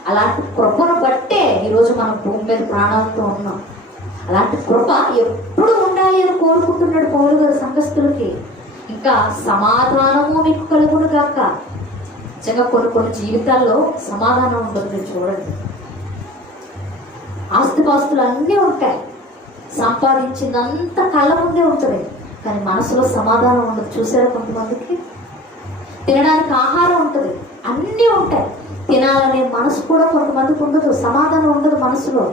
అలాంటి కృపను బట్టే ఈరోజు మనం భూమి మీద ప్రాణాలతో ఉన్నాం. అలాంటి కృప ఎప్పుడు ఉండాలి అని కోరుకుంటున్నాడు పౌలు గారు సంఘస్థులకి. ఇంకా సమాధానము మీకు కలుగును గాక. నిజంగా కొన్ని జీవితాల్లో సమాధానం ఉంటుంది. చూడండి, ఆస్తిపాస్తులు అన్నీ ఉంటాయి, సంపాదించిందంతా కళ్ళ ముందే ఉంటుంది, కానీ మనసులో సమాధానం ఉండదు. చూసారా కొంతమందికి? తినడానికి ఆహారం ఉంటుంది, అన్నీ ఉంటాయి, తినాలనే మనసు కూడా కొంతమందికి ఉండదు, సమాధానం ఉండదు మనసులో.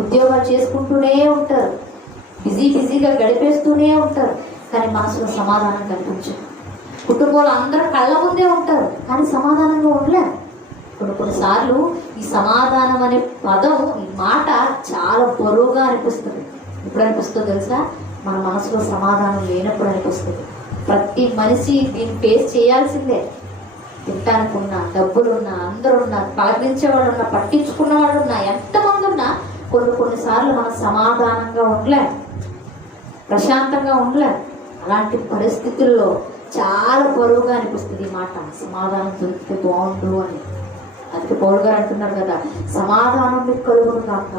ఉద్యోగాలు చేసుకుంటూనే ఉంటారు, బిజీగా గడిపేస్తూనే ఉంటారు, కానీ మనసులో సమాధానం కనిపించదు. కుటుంబంలో అందరూ కళ్ళ ముందే ఉంటారు, కానీ సమాధానంగా ఉండలేరు. కొన్నిసార్లు ఈ సమాధానం అనే పదం, ఈ మాట చాలా బరువుగా అనిపిస్తుంది. ఎప్పుడు అనిపిస్తుందో తెలుసా? మన మనసులో సమాధానం లేనప్పుడు అనిపిస్తుంది. ప్రతి మనిషి దీన్ని ఫేస్ చేయాల్సిందే. తినటానికి ఉన్నా, డబ్బులున్నా, అందరున్నా, పలకరించేవాళ్ళు ఉన్నా, పట్టించుకున్న వాళ్ళు ఉన్నా, ఎంతమంది ఉన్నా కొన్నిసార్లు మనం సమాధానంగా ఉండలేం, ప్రశాంతంగా ఉండలేం. అలాంటి పరిస్థితుల్లో చాలా బరువుగా అనిపిస్తుంది ఈ మాట, సమాధానం దొరికితే బాగుండు అని. అందుకే పౌలు గారు అంటున్నారు కదా, సమాధానం మీకు కలుగును కాక,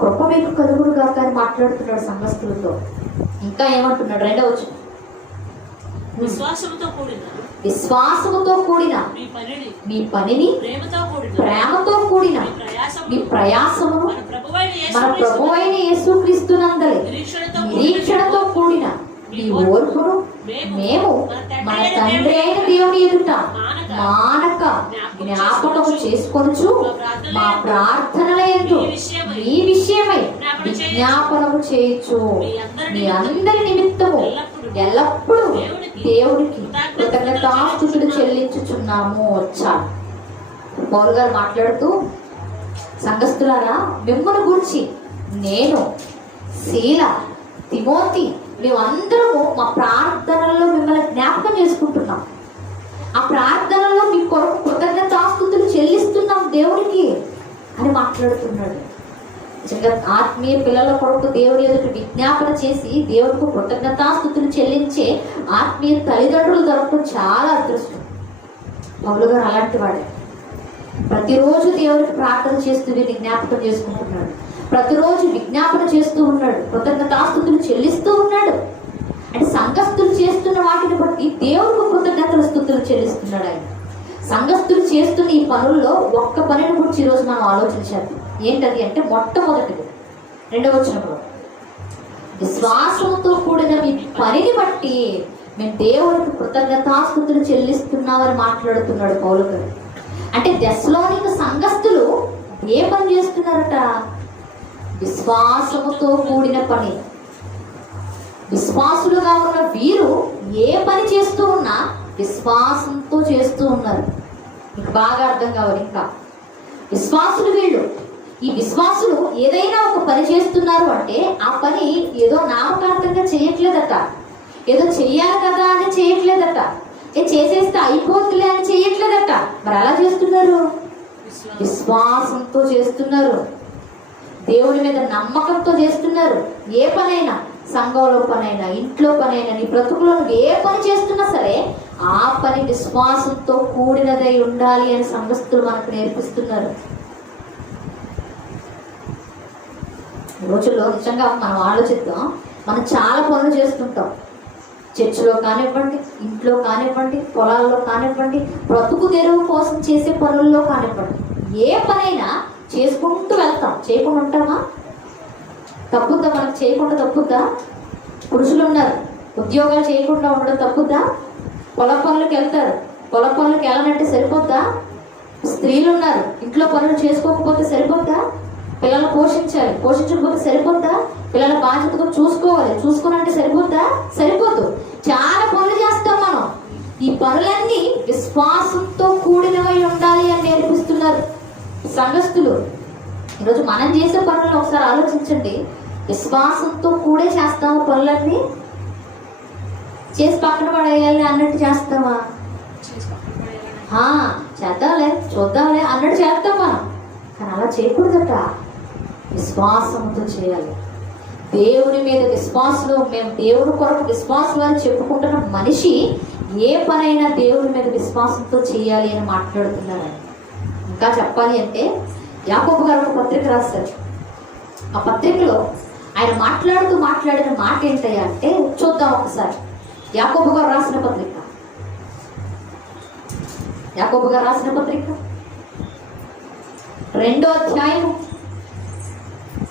కృప మీకు కలుగును కాక అని మాట్లాడుతున్నాడు సంఘస్థులతో. ఇంకా ఏమంటున్నాడు? 2వ వచనం, విశ్వాసముతో కూడిన మీ పనిని ప్రేమతో కూడిన మీ ప్రయాసమును మన ప్రభువైన యేసుక్రీస్తునందలి నిరీక్షణతో కూడిన మీ ఓర్పును మేము మన తండ్రి అయిన దేవుని ఎదుట మానక జ్ఞాపకము చేసుకొనుచు మా ప్రార్థనల యందు మీ విషయమై విజ్ఞాపనము చేయొచ్చు. మీ అందరి నిమిత్తము ఎల్లప్పుడూ దేవుడికి కృతజ్ఞతాస్తుతులు చెల్లించుచున్నాము. వచ్చాడు పౌలు గారు మాట్లాడుతూ, సంఘస్థులారా, మిమ్మల్ని గురించి నేను, శీల, తిమోతి మేమందరము మా ప్రార్థనల్లో మిమ్మల్ని జ్ఞాపకం చేసుకుంటున్నాం. ఆ ప్రార్థనలో మీ కొరకు కృతజ్ఞతాస్తుతులు చెల్లిస్తున్నాం దేవుడికి అని మాట్లాడుతున్నాడు. నిజంగా ఆత్మీయ పిల్లల కొరకు దేవుడి ఎదుట విజ్ఞాపన చేసి దేవుడికి కృతజ్ఞతాస్తుతులు చెల్లించే ఆత్మీయ తల్లిదండ్రులు దొరకడం చాలా అదృష్టం. పౌలు గారు అలాంటి వాడే. ప్రతిరోజు దేవుడికి ప్రార్థన చేస్తూ వీరిని జ్ఞాపకం చేసుకుంటున్నాడు, ప్రతిరోజు విజ్ఞాపన చేస్తూ ఉన్నాడు, కృతజ్ఞతాస్తుతులు చెల్లిస్తూ ఉన్నాడు. అంటే సంఘస్థులు చేస్తున్న వాటిని బట్టి దేవుడికి కృతజ్ఞతల స్తుతులు చెల్లిస్తున్నాడు ఆయన. సంఘస్థులు చేస్తున్న ఈ పనుల్లో ఒక్క పనిని గురించి ఈరోజు మనం ఆలోచించాలి. ఏంటది అంటే, మొట్టమొదటిది 2వ వచనంలో, విశ్వాసంతో కూడిన మీ పనిని బట్టి మేము దేవుడికి కృతజ్ఞతాస్తుతులు చెల్లిస్తున్నామని మాట్లాడుతున్నాడు పౌలు గారు. అంటే దెస్సలోనిక సంఘస్థులు ఏ పని చేస్తున్నారట? విశ్వాసముతో కూడిన పని. విశ్వాసులుగా ఉన్న వీరు ఏ పని చేస్తూ ఉన్నా విశ్వాసంతో చేస్తూ ఉన్నారు. మీకు బాగా అర్థం కావాలి. ఇంకా విశ్వాసులు వీళ్ళు. ఈ విశ్వాసులు ఏదైనా ఒక పని చేస్తున్నారు అంటే ఆ పని ఏదో నామకార్థంగా చేయట్లేదట, ఏదో చెయ్యాలి కదా అని చేయట్లేదట, చేసేస్తే అయిపోతులే అని చేయట్లేదట. మరి అలా చేస్తున్నారు, విశ్వాసంతో చేస్తున్నారు, దేవుడి మీద నమ్మకంతో చేస్తున్నారు. ఏ పనైనా, సంఘంలో పనైనా, ఇంట్లో పనైనా, నీ బ్రతుకులో ఏ పని చేస్తున్నా సరే ఆ పని విశ్వాసంతో కూడినదై ఉండాలి అని సంఘస్థులు మనకు నేర్పిస్తున్నారు. ఈ రోజుల్లో నిజంగా మనం ఆలోచిద్దాం, మనం చాలా పనులు చేస్తుంటాం. చర్చిలో కానివ్వండి, ఇంట్లో కానివ్వండి, పొలాల్లో కానివ్వండి, బ్రతుకు తెరువు కోసం చేసే పనుల్లో కానివ్వండి, ఏ పనైనా చేసుకుంటూ వెళ్తాం. చేయకుండా ఉంటామా? తప్పుద్దా? మనకు చేయకుండా తప్పుద్దా? పురుషులు ఉన్నారు, ఉద్యోగాలు చేయకుండా ఉండడం తప్పుద్దా? పొల పనులకు వెళ్తారు, పొల పనులకు వెళ్ళనంటే సరిపోద్దా? స్త్రీలు ఉన్నారు, ఇంట్లో పనులు చేసుకోకపోతే సరిపోద్దా? పిల్లలు పోషించాలి, పోషించకపోతే సరిపోద్దా? పిల్లల బాధ్యతగా చూసుకోవాలి, చూసుకోనంటే సరిపోద్దా? సరిపోద్దు. చాలా పనులు చేస్తాం మనం. ఈ పనులన్నీ విశ్వాసంతో కూడినవై ఉండాలి అని నేర్పిస్తున్నారు సంఘస్థులు. ఈరోజు మనం చేసే పనులను ఒకసారి ఆలోచించండి. విశ్వాసంతో కూడే చేస్తాము పనులన్నీ? చేసి పక్కన పడేయాలి అన్నట్టు చేస్తామా? చేద్దాంలే, చూద్దాంలే అన్నట్టు చేస్తాం మనం. కానీ అలా చేయకూడదట, విశ్వాసంతో చేయాలి. దేవుని మీద విశ్వాసులు, మేము దేవుడి కొరకు విశ్వాసులు అని చెప్పుకుంటున్న మనిషి ఏ పనైనా దేవుని మీద విశ్వాసంతో చేయాలి అని మాట్లాడుతున్నారు. ఇంకా చెప్పాలి అంటే, యాకోబు గారు ఒక పత్రిక రాశారు. ఆ పత్రికలో ఆయన మాట్లాడిన మాట ఏంటయ్యా అంటే, చూద్దాం ఒకసారి. యాకోబు గారు రాసిన పత్రిక, యాకోబు గారు రాసిన పత్రిక 2వ అధ్యాయం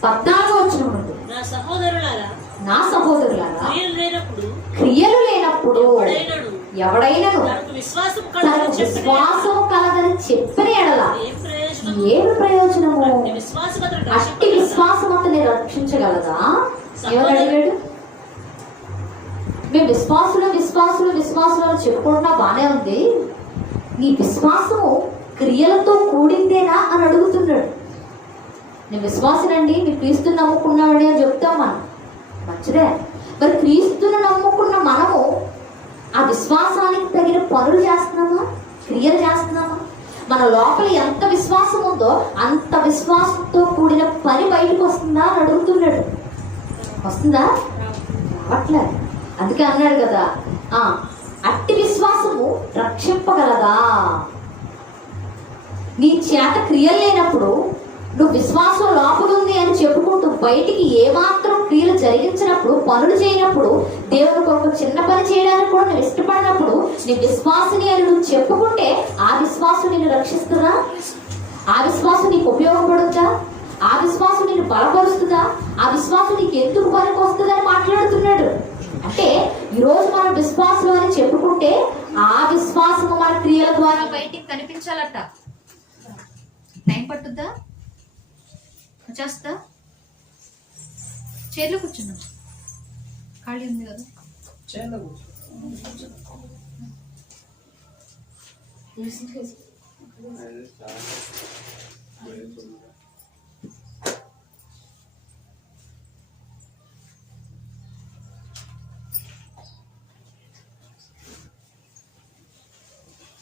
14వ వచనం నుండి, నా సహోదరులారా నా సహోదరులారా క్రియలు లేనప్పుడు క్రియలు లేనప్పుడు ఎవడైనను తనకు విశ్వాసం తనకు కలదని చెప్పిన విశ్వాసం కలదని చెప్పిన ఎడల ఏం ప్రయోజనం? ఏమి ప్రయోజనము? అట్టి విశ్వాసం అతను అట్టి విశ్వాసం అతన్ని రక్షించగలదా? ఏమని అడిగాడు? మేము విశ్వాసులు విశ్వాసులు విశ్వాసులు అని చెప్పుకుంటున్నా బానే ఉంది, నీ విశ్వాసము క్రియలతో కూడిందేనా అని అడుగుతున్నాడు. నేను విశ్వాసనండి, నీ క్రీస్తుని నమ్ముకున్నామని అని చెప్తాం మనం, మంచిదే. మరి క్రీస్తుని నమ్ముకున్న మనము ఆ విశ్వాసానికి తగిన పనులు చేస్తున్నామా, క్రియలు చేస్తున్నామా? మన లోపల ఎంత విశ్వాసం ఉందో అంత విశ్వాసంతో కూడిన పని బయటకు వస్తుందా అని అడుగుతున్నాడు. వస్తుందా? రావట్లేదు. అందుకే అన్నాడు కదా, అట్టి విశ్వాసము రక్షింపగలదా? నీ చేత క్రియలు లేనప్పుడు నువ్వు విశ్వాసం లోపల ఉంది అని చెప్పుకుంటూ బయటికి ఏమాత్రం క్రియలు జరిగించినప్పుడు, పనులు చేయనప్పుడు, దేవుడికి ఒక చిన్న పని చేయడానికి కూడా నువ్వు ఇష్టపడినప్పుడు నీ విశ్వాసిని అని నువ్వు చెప్పుకుంటే ఆ విశ్వాసం నిన్ను రక్షిస్తుందా? ఆ విశ్వాసం నీకు ఉపయోగపడుతుందా? ఆ విశ్వాసం నిన్ను బలపరుస్తుందా? ఆ విశ్వాసం నీకు ఎందుకు పనికి వస్తుందని మాట్లాడుతున్నాడు. అంటే ఈరోజు మనం విశ్వాసం అని చెప్పుకుంటే ఆ విశ్వాసము మన క్రియల ద్వారా బయటికి కనిపించాలట. టైం పట్టుద్దా? వచ్చేస్తా? చైర్లో కూర్చున్నాం, ఖాళీ ఉంది కదా.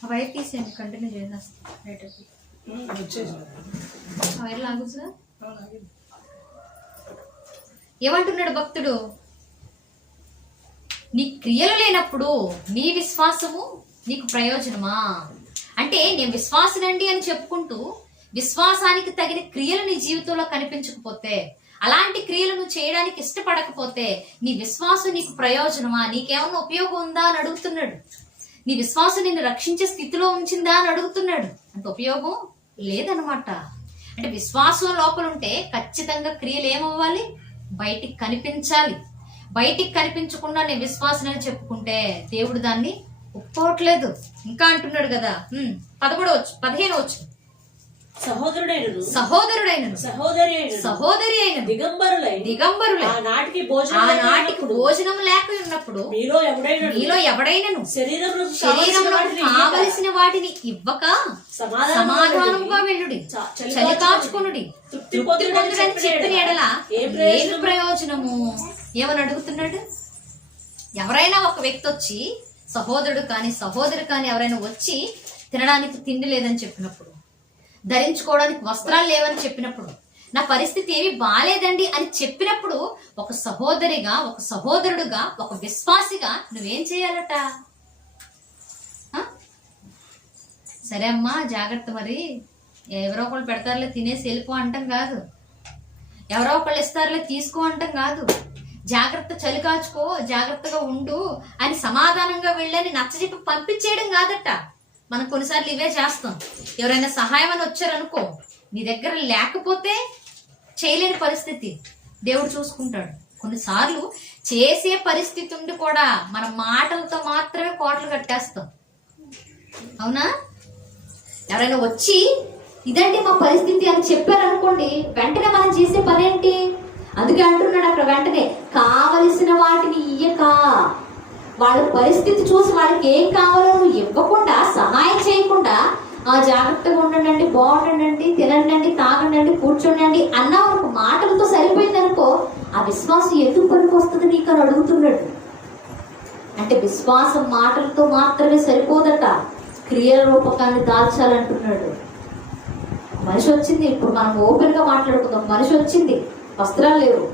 ఆ వైర్ తీసేయండి, కంటిన్యూ చేసేస్తాం. వైర్ లాగుతుందా? ఏమంటున్నాడు భక్తుడు? నీ క్రియలు లేనప్పుడు నీ విశ్వాసము నీకు ప్రయోజనమా? అంటే నేను విశ్వాసనండి అని చెప్పుకుంటూ విశ్వాసానికి తగిన క్రియలు నీ జీవితంలో కనిపించకపోతే, అలాంటి క్రియలు నువ్వు చేయడానికి ఇష్టపడకపోతే నీ విశ్వాసం నీకు ప్రయోజనమా? నీకేమన్నా ఉపయోగం ఉందా అని అడుగుతున్నాడు. నీ విశ్వాసం నిన్ను రక్షించే స్థితిలో ఉంచిందా అని అడుగుతున్నాడు. అంత ఉపయోగం లేదనమాట. అంటే విశ్వాసం లోపల ఉంటే ఖచ్చితంగా క్రియలు ఏమవ్వాలి? బయటికి కనిపించాలి. బయటికి కనిపించకుండా నేను విశ్వాసం అని చెప్పుకుంటే దేవుడు దాన్ని ఒప్పుకోవట్లేదు. ఇంకా అంటున్నాడు కదా, 15 వచ్చు, సహోదరుడైనను సహోదరి అయిన దిగంబరులై ఆనాటికి భోజనం లేక ఉన్నప్పుడు మీలో ఎవడైనను శరీరంలో కావలసిన వాటిని ఇవ్వక సమాధానముగా వెళ్ళుడి, చలి కాచుకొనుడి, తృప్తి పొందుడని చెప్పిన ఎడల ఏమి ప్రయోజనము? ఏమని అడుగుతున్నాడు? ఎవరైనా ఒక వ్యక్తి వచ్చి, సహోదరుడు కానీ సహోదరు కానీ ఎవరైనా వచ్చి తినడానికి తిండి లేదని చెప్పినప్పుడు, ధరించుకోవడానికి వస్త్రాలు లేవని చెప్పినప్పుడు, నా పరిస్థితి ఏమి బాలేదండి అని చెప్పినప్పుడు, ఒక సహోదరిగా, ఒక సహోదరుడుగా, ఒక విశ్వాసిగా నువ్వేం చేయాలట? సరే అమ్మా జాగ్రత్త, మరి ఎవరో ఒకళ్ళు పెడతారులే తినేసి వెళ్ళిపో అంటాం కాదు, ఎవరో ఒకళ్ళు ఇస్తారులే తీసుకో అంటాం కాదు, జాగ్రత్త చలి కాచుకో, జాగ్రత్తగా ఉండు అని సమాధానంగా వెళ్ళని నచ్చజెప్పి పంపించేయడం కాదట. మనం కొన్నిసార్లు ఇవే చేస్తాం. ఎవరైనా సహాయం అని వచ్చారనుకో, నీ దగ్గర లేకపోతే చేయలేని పరిస్థితి దేవుడు చూసుకుంటాడు. కొన్నిసార్లు చేసే పరిస్థితి ఉండి కూడా మన మాటలతో మాత్రమే కోటలు కట్టేస్తాం. అవునా? ఎవరైనా వచ్చి ఇదండి మా పరిస్థితి అని చెప్పారనుకోండి, వెంటనే మనం చేసే పని ఏంటి? అందుకే అంటున్నాడు అక్కడ, వెంటనే కావలసిన వాటిని ఇయ్యక, వాళ్ళ పరిస్థితి చూసి వాళ్ళకి ఏం కావాలో నువ్వు ఇవ్వకుండా, సహాయం చేయకుండా, జాగ్రత్తగా ఉండండి, బాగుండండి, తినండి, తాగండి, కూర్చోండి అన్నావు అనుకో, మాటలతో సరిపోయింది అనుకో, ఆ విశ్వాసం ఎందుకు పనికి వస్తుంది నీకు అని అడుగుతున్నాడు. అంటే విశ్వాసం మాటలతో మాత్రమే సరిపోదట, క్రియల రూపకాన్ని దాల్చాలంటున్నాడు. మనిషి వచ్చింది, ఇప్పుడు మనం ఓపెన్ గా మాట్లాడుకుందాం, మనిషి వచ్చింది, వస్త్రాలు లేవు,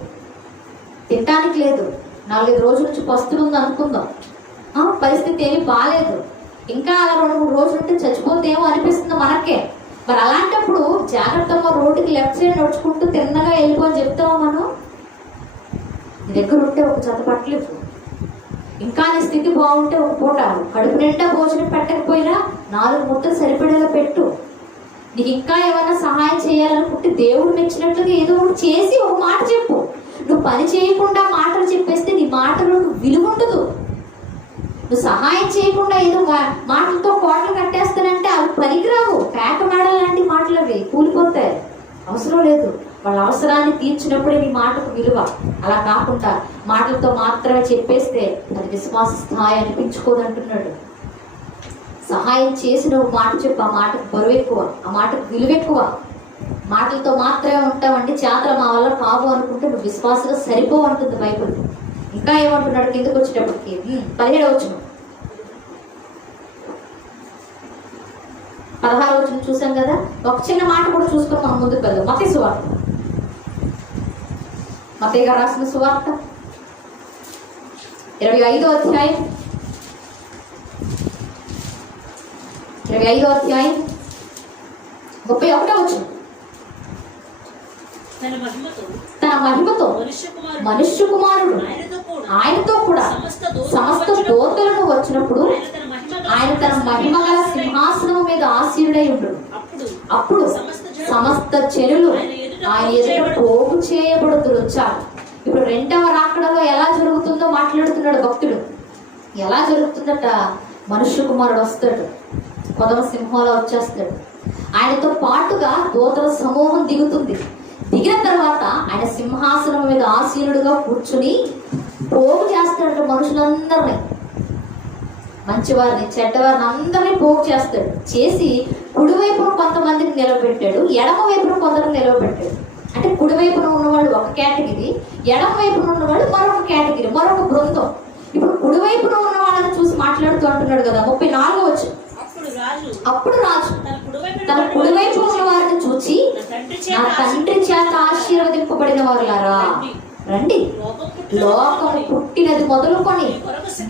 తినడానికి లేదు, 4-5 రోజుల నుంచి పస్తులు ఉంది అనుకుందాం, పరిస్థితి ఏమీ బాగాలేదు, ఇంకా అలా 2-3 రోజులు ఉంటే చచ్చిపోతేమో అనిపిస్తుంది మనకే. మరి అలాంటప్పుడు జాగ్రత్తగా రోడ్డుకి లెఫ్ట్ సైడ్ నడుచుకుంటూ తిన్నగా వెళ్ళిపోని చెప్తావా మనం? నీ దగ్గర ఉంటే ఒక జత పట్టలేదు, ఇంకా నీ స్థితి బాగుంటే ఒక పూట కడుపు నిండా భోజనం పెట్టకపోయినా 4 ముద్దలు సరిపడేలా పెట్టు. నీకు ఇంకా ఏమైనా సహాయం చేయాలనుకుంటే దేవుడు మెచ్చినట్లుగా ఏదో ఒకటి చేసి ఒక మాట చెప్పు. నువ్వు పని చేయకుండా మాటలు చెప్పేస్తే నీ మాటలకు విలువ ఉండదు. నువ్వు సహాయం చేయకుండా ఏదో మాటలతో కోటలు కట్టేస్తానంటే అవి పనికిరావు. పేక మేడలు లాంటి మాటలు అవి కూలిపోతాయి, అవసరం లేదు. వాళ్ళ అవసరాన్ని తీర్చినప్పుడే నీ మాటకు విలువ. అలా కాకుండా మాటలతో మాత్రమే చెప్పేస్తే అది విశ్వాస స్థాయి అనిపించుకోదు అంటున్నాడు. సహాయం చేసిన ఒక మాట చెప్పు, ఆ మాటకు బరువు ఎక్కువ, ఆ మాటకు విలువ ఎక్కువ. మాటలతో మాత్రమే ఉంటామంటే చేతలు మా వల్ల కావు అనుకుంటే నువ్వు విశ్వాసంగా సరిపోవు అంటుంది బైబిల్. ఇంకా ఏమంటున్నాడు కిందకు వచ్చేటప్పటికి 17వ వచనం 16వ వచనం చూసాం కదా. ఒక చిన్న మాట కూడా చూసుకొని మనం ముందుకు వెళ్దాం. మత్తయి సువార్త, మత్తయి గారు రాసిన సువార్త 25వ అధ్యాయం 25వ అధ్యాయం 31వ వచనం. తన మహిమతో మనుష్య కుమారుడు ఆయనతో కూడా సమస్త దూతలను వచ్చినప్పుడు ఆయన తన మహిమ గల సింహాసనం మీద ఆసీనుడై ఉండు. అప్పుడు సమస్త జనులు ఆయన ఎదుట పోగు చేయబడుతుడు. చాలు. ఇప్పుడు రెండవ రాకడలో ఎలా జరుగుతుందో మాట్లాడుతున్నాడు భక్తుడు. ఎలా జరుగుతుందట? మనుష్య కుమారుడు వస్తాడు, కొదమ సింహంలో వచ్చేస్తాడు. ఆయనతో పాటుగా దూతల సమూహం దిగుతుంది. దిగిన తర్వాత ఆయన సింహాసనం మీద ఆసీనుడుగా కూర్చుని పోగు చేస్తాడు. మనుషులందరినీ, మంచివారిని చెడ్డవారిని అందరినీ పోగు చేస్తాడు. చేసి కుడివైపున కొంతమందిని నిలబెట్టాడు, ఎడమ వైపున కొందరిని నిలబెట్టాడు. అంటే కుడివైపున ఉన్నవాళ్ళు ఒక కేటగిరీ, ఎడమ వైపున ఉన్నవాళ్ళు మరొక కేటగిరీ, మరొక బృందం. ఇప్పుడు కుడివైపున ఉన్న వాళ్ళని చూసి మాట్లాడుతూ అంటున్నాడు కదా 34వ వచనం. అప్పుడు రాజు తన కుడివైపు ఉన్న వారిని చూచి, నా తండ్రి చేత ఆశీర్వదింపబడిన వారులారా రండి, లోకము పుట్టినది మొదలుకొని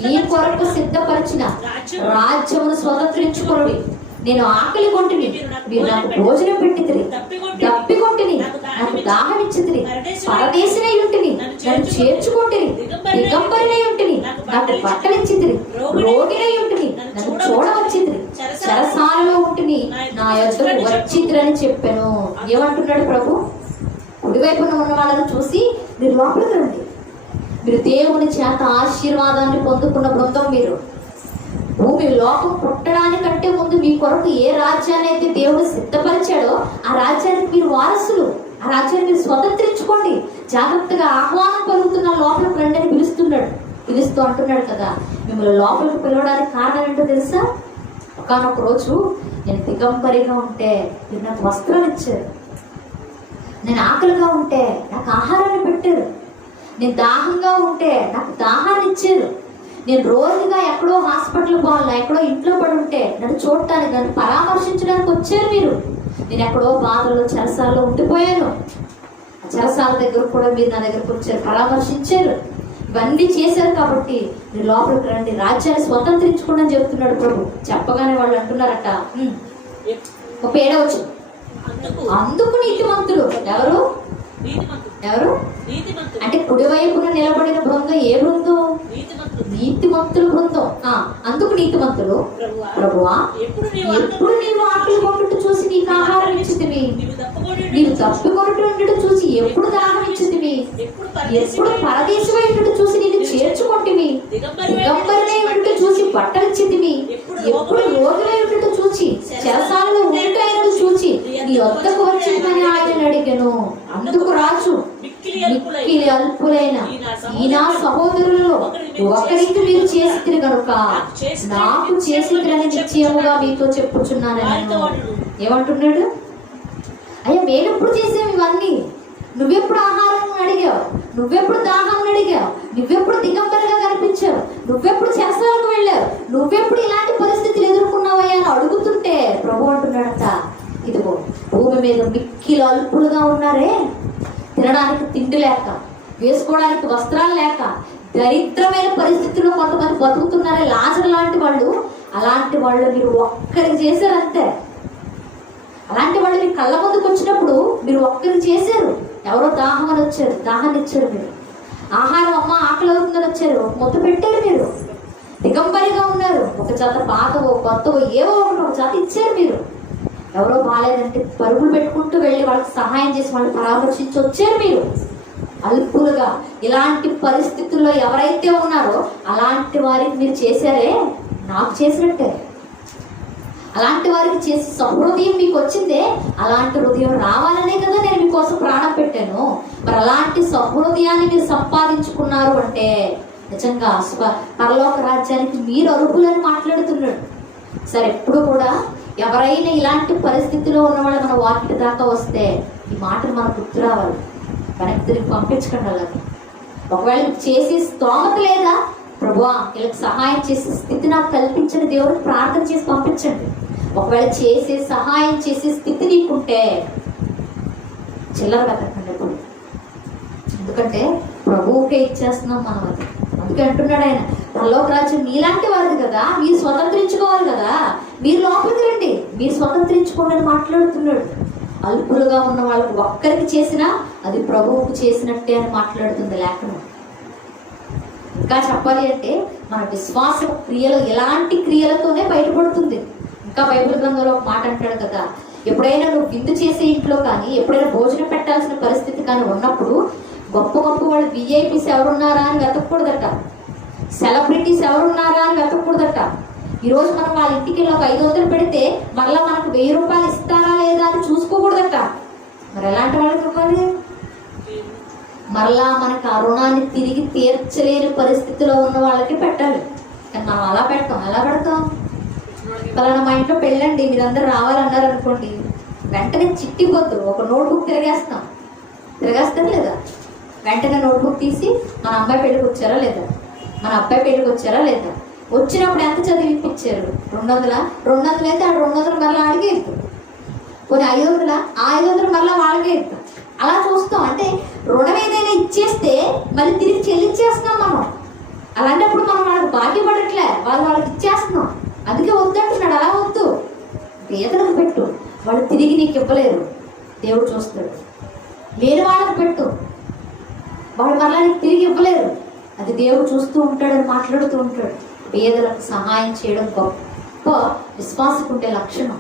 మీ కొరకు సిద్ధపరిచిన రాజ్యమును స్వతంత్రించుకొనుడి. నేను ఆకలి కొంటిని, మీరు నాకు భోజనం పెట్టితిరి, దప్పికొంటిని, నాకు దాహం ఇచ్చితిరి, పరదేశినై ఉంటిని, నన్ను చేర్చుకొంటిని, దిగంబరినై ఉంటిని, నాకు బట్టలిచ్చితిరి, రోగినై ఉంటిని, నన్ను చూడవచ్చితిరి, చెరసాలలో ఉంటిని, నా యొద్దకు వచ్చితిరని చెప్పాను. ఏమంటున్నాడు ప్రభు? కుడివైపున ఉన్న వాళ్ళని చూసి మీరు లోపలికి రండి, మీరు దేవుని చేత ఆశీర్వాదాన్ని పొందుకున్న బృందం. మీరు భూమి లోకం పుట్టడానికంటే ముందు మీ కొరకు ఏ రాజ్యాన్ని అయితే దేవుడు సిద్ధపరిచాడో ఆ రాజ్యానికి మీరు వారసులు. ఆ రాజ్యాన్ని మీరు స్వతంత్రించుకోండి. జాగ్రత్తగా ఆహ్వానం పలుకుతున్న లోపలికి రండి అని పిలుస్తూ అంటున్నాడు కదా. మిమ్మల్ని లోపలికి పిలవడానికి కారణం ఏంటో తెలుసా? ఒకనొక రోజు నేను దిగంబరిగా ఉంటే మీరు నాకు వస్త్రాలు ఇచ్చారు, నేను ఆకలిగా ఉంటే నాకు ఆహారాన్ని పెట్టారు, నేను దాహంగా ఉంటే నాకు దాహాన్ని ఇచ్చారు, నేను రోజుగా ఎక్కడో హాస్పిటల్ పోవాలా, ఎక్కడో ఇంట్లో పడి ఉంటే నన్ను చూడటానికి, నన్ను పరామర్శించడానికి వచ్చారు మీరు. నేను ఎక్కడో బాధలో చెరసాల్లో ఉండిపోయాను, ఆ చెరసాల దగ్గర కూడా మీరు నా దగ్గరకు వచ్చారు, పరామర్శించారు. ఇవన్నీ చేశారు కాబట్టి మీరు లోపలికి రండి, రాజ్యాన్ని స్వతంత్రించుకోండి అని చెప్తున్నాడు ప్రభు. చెప్పగానే వాళ్ళు అంటున్నారట 37వ వచనం. అందుకు నీతిమంతులు ఎవరు? ఎవరు అంటే కుడివైపున నిలబడిన బృందం ఏ బృందం? నీతిమంతుల బృందం. అందుకు నీతిమంతులు, ప్రభువా ఎప్పుడు నీవు ఆకలి కొనుట చూసి నీకు ఆహారం ఇచ్చితివి, నీవు తప్పికొనుట ఉండటం చూసి ఎప్పుడు దాహం ఇచ్చితివి, ఎప్పుడు పరదేశమై ఉండటం చూసి నిన్ను చేర్చుకొంటివి, దిగంబరినై ఉండటం చూసి బట్టలిచ్చితివి, ఎప్పుడు రోగులై ఉండటం చూసి చెరసాలలో ఉండటం చూసి నీ వద్దకు వచ్చిందని ఆయన అడిగాను. అందుకు రాజు, మిక్కిలి అల్పులైన ఈ నా సహోదరులలో ఒకరికి మీరు చేసితిరి గనుక నాకు చేసితిరని నిశ్చయముగా మీతో చెప్పుచున్నానని. ఏమంటున్నాడు? అయ్యా మేమెప్పుడు చేసాము ఇవన్నీ? నువ్వెప్పుడు ఆహారం అడిగావు, నువ్వెప్పుడు దాహం అడిగావు, నువ్వెప్పుడు దిగంబరిగా కనిపించావు, నువ్వెప్పుడు చెరసాలకు వెళ్ళావు, నువ్వెప్పుడు ఇలాంటి పరిస్థితులు ఎదుర్కొన్నావయ్యా అని అడుగుతుంటే ప్రభు అంటున్నాడట, ఇదిగో భూమి మీద మిక్కిలి అల్పులుగా ఉన్నారే, తినడానికి తిండి లేక, వేసుకోవడానికి వస్త్రాలు లేక, దరిద్రమైన పరిస్థితుల్లో కొంతమంది బతుకుతున్నారే, లాజర్ లాంటి వాళ్ళు. అలాంటి వాళ్ళు మీరు ఒక్కరికి చేశారంతే. అలాంటి వాళ్ళు మీ కళ్ళ ముందుకు వచ్చినప్పుడు మీరు ఒక్కరికి చేశారు. ఎవరో దాహం అని వచ్చారు, దాహాన్ని ఇచ్చారు. మీరు ఆహారం అమ్మ ఆకలి అవుతుందని వచ్చారు, మొత్త పెట్టారు. మీరు దిగంబరిగా ఉన్నారు, ఒక చేత పాతవో కొత్తవో ఏవో ఒకటి ఒక చేత ఇచ్చారు. మీరు ఎవరో బాగాలేదంటే పరుగులు పెట్టుకుంటూ వెళ్ళి వాళ్ళకి సహాయం చేసి వాళ్ళని పరామర్శించి వచ్చారు మీరు అల్పులుగా. ఇలాంటి పరిస్థితుల్లో ఎవరైతే ఉన్నారో అలాంటి వారికి మీరు చేశారే, నాకు చేసినట్టే. అలాంటి వారికి చేసి సహృదయం మీకు వచ్చిందే, అలాంటి హృదయం రావాలనే కదా నేను మీకోసం ప్రాణం పెట్టాను. మరి అలాంటి సహృదయాన్ని మీరు సంపాదించుకున్నారు అంటే నిజంగా పరలోక రాజ్యానికి మీరు అర్హులని మాట్లాడుతున్నాడు. సరే, ఎప్పుడు కూడా ఎవరైనా ఇలాంటి పరిస్థితిలో ఉన్నవాళ్ళు మన వాకిటి దాకా వస్తే ఈ మాటలు మనకు గుర్తు రావాలి. వెనక్కి తిరిగి పంపించకండి. అలాగే ఒకవేళ చేసే స్తోమత లేదా, ప్రభువా వీళ్ళకి సహాయం చేసే స్థితి నాకు కల్పించండి, దేవుడికి ప్రార్థన చేసి పంపించండి. ఒకవేళ సహాయం చేసే స్థితి నీకుంటే చిల్లర వెతకండి ఎప్పుడు. ఎందుకంటే ప్రభువుకే ఇచ్చేస్తున్నాం మనం అది. అందుకే అంటున్నాడు ఆయన, పరలోక రాజ్యం మీలాంటి వారిది కదా, మీరు స్వతంత్రించుకోవాలి కదా, మీరు లోపలికి రండి, మీరు స్వతంత్రించుకోండి అని మాట్లాడుతున్నాడు. అల్పులుగా ఉన్న వాళ్ళకి ఒక్కరికి చేసినా అది ప్రభువుకు చేసినట్టే అని మాట్లాడుతుంది లేఖనం. ఇంకా చెప్పాలి అంటే మన విశ్వాసం క్రియలు ఎలాంటి క్రియలతోనే బయటపడుతుంది. ఇంకా బైబిల్ గ్రంథంలో ఒక మాట అంటాడు కదా, ఎప్పుడైనా నువ్వు విందు చేసే ఇంట్లో కానీ, ఎప్పుడైనా భోజనం పెట్టాల్సిన పరిస్థితి కానీ ఉన్నప్పుడు గొప్ప గొప్ప వాళ్ళు విఐపీస్ ఎవరున్నారా అని వెతకూడదట, సెలబ్రిటీస్ ఎవరున్నారా అని వెతకూడదట. ఈరోజు మనం వాళ్ళ ఇంటికి వెళ్ళి ఒక 500 పెడితే మళ్ళీ మనకు 1000 రూపాయలు ఇస్తారా లేదా అని చూసుకోకూడదట. మరి ఎలాంటి వాళ్ళకి ఇవ్వాలి? మరలా మనకు ఆ రుణాన్ని తిరిగి తీర్చలేని పరిస్థితిలో ఉన్న వాళ్ళకి పెట్టాలి. కానీ మనం అలా పెట్టాం. ఎలా పెడతాం? పలానా మా ఇంట్లో పెళ్ళండి, మీరందరూ రావాలన్నారు అనుకోండి, వెంటనే చిట్టిపోద్దు ఒక నోట్బుక్ తిరిగేస్తాం లేదా, వెంటనే నోట్బుక్ తీసి మన అమ్మాయి పెళ్ళికి వచ్చారా లేదా, మన అబ్బాయి పెళ్ళికి వచ్చారా లేదా, వచ్చినప్పుడు ఎంత చదివిపించారు, 200 అయితే ఆ 200 మరలా ఆడిగే ఇద్దాం, కొన్ని 500 ఆ 500 మరలా వాళ్ళకే ఇద్దాం. అలా చూస్తాం. అంటే రుణం ఏదైనా ఇచ్చేస్తే మళ్ళీ తిరిగి చెల్లించేస్తున్నాం మనం. అలాంటప్పుడు మనం వాళ్ళకి బాకీ పడట్లే, వాళ్ళకి ఇచ్చేస్తున్నాం. అందుకే వద్దంటున్నాడు. అలా వద్దు, పేదలకు పెట్టు, వాళ్ళు తిరిగి నీకు ఇవ్వలేరు, దేవుడు చూస్తాడు. లేని వాళ్ళకి పెట్టు, వాళ్ళు మరలా నీకు తిరిగి ఇవ్వలేరు, అది దేవుడు చూస్తూ ఉంటాడని మాట్లాడుతూ ఉంటాడు. పేదలకు సహాయం చేయడం గొప్ప విశ్వాసకు ఉండే లక్షణం.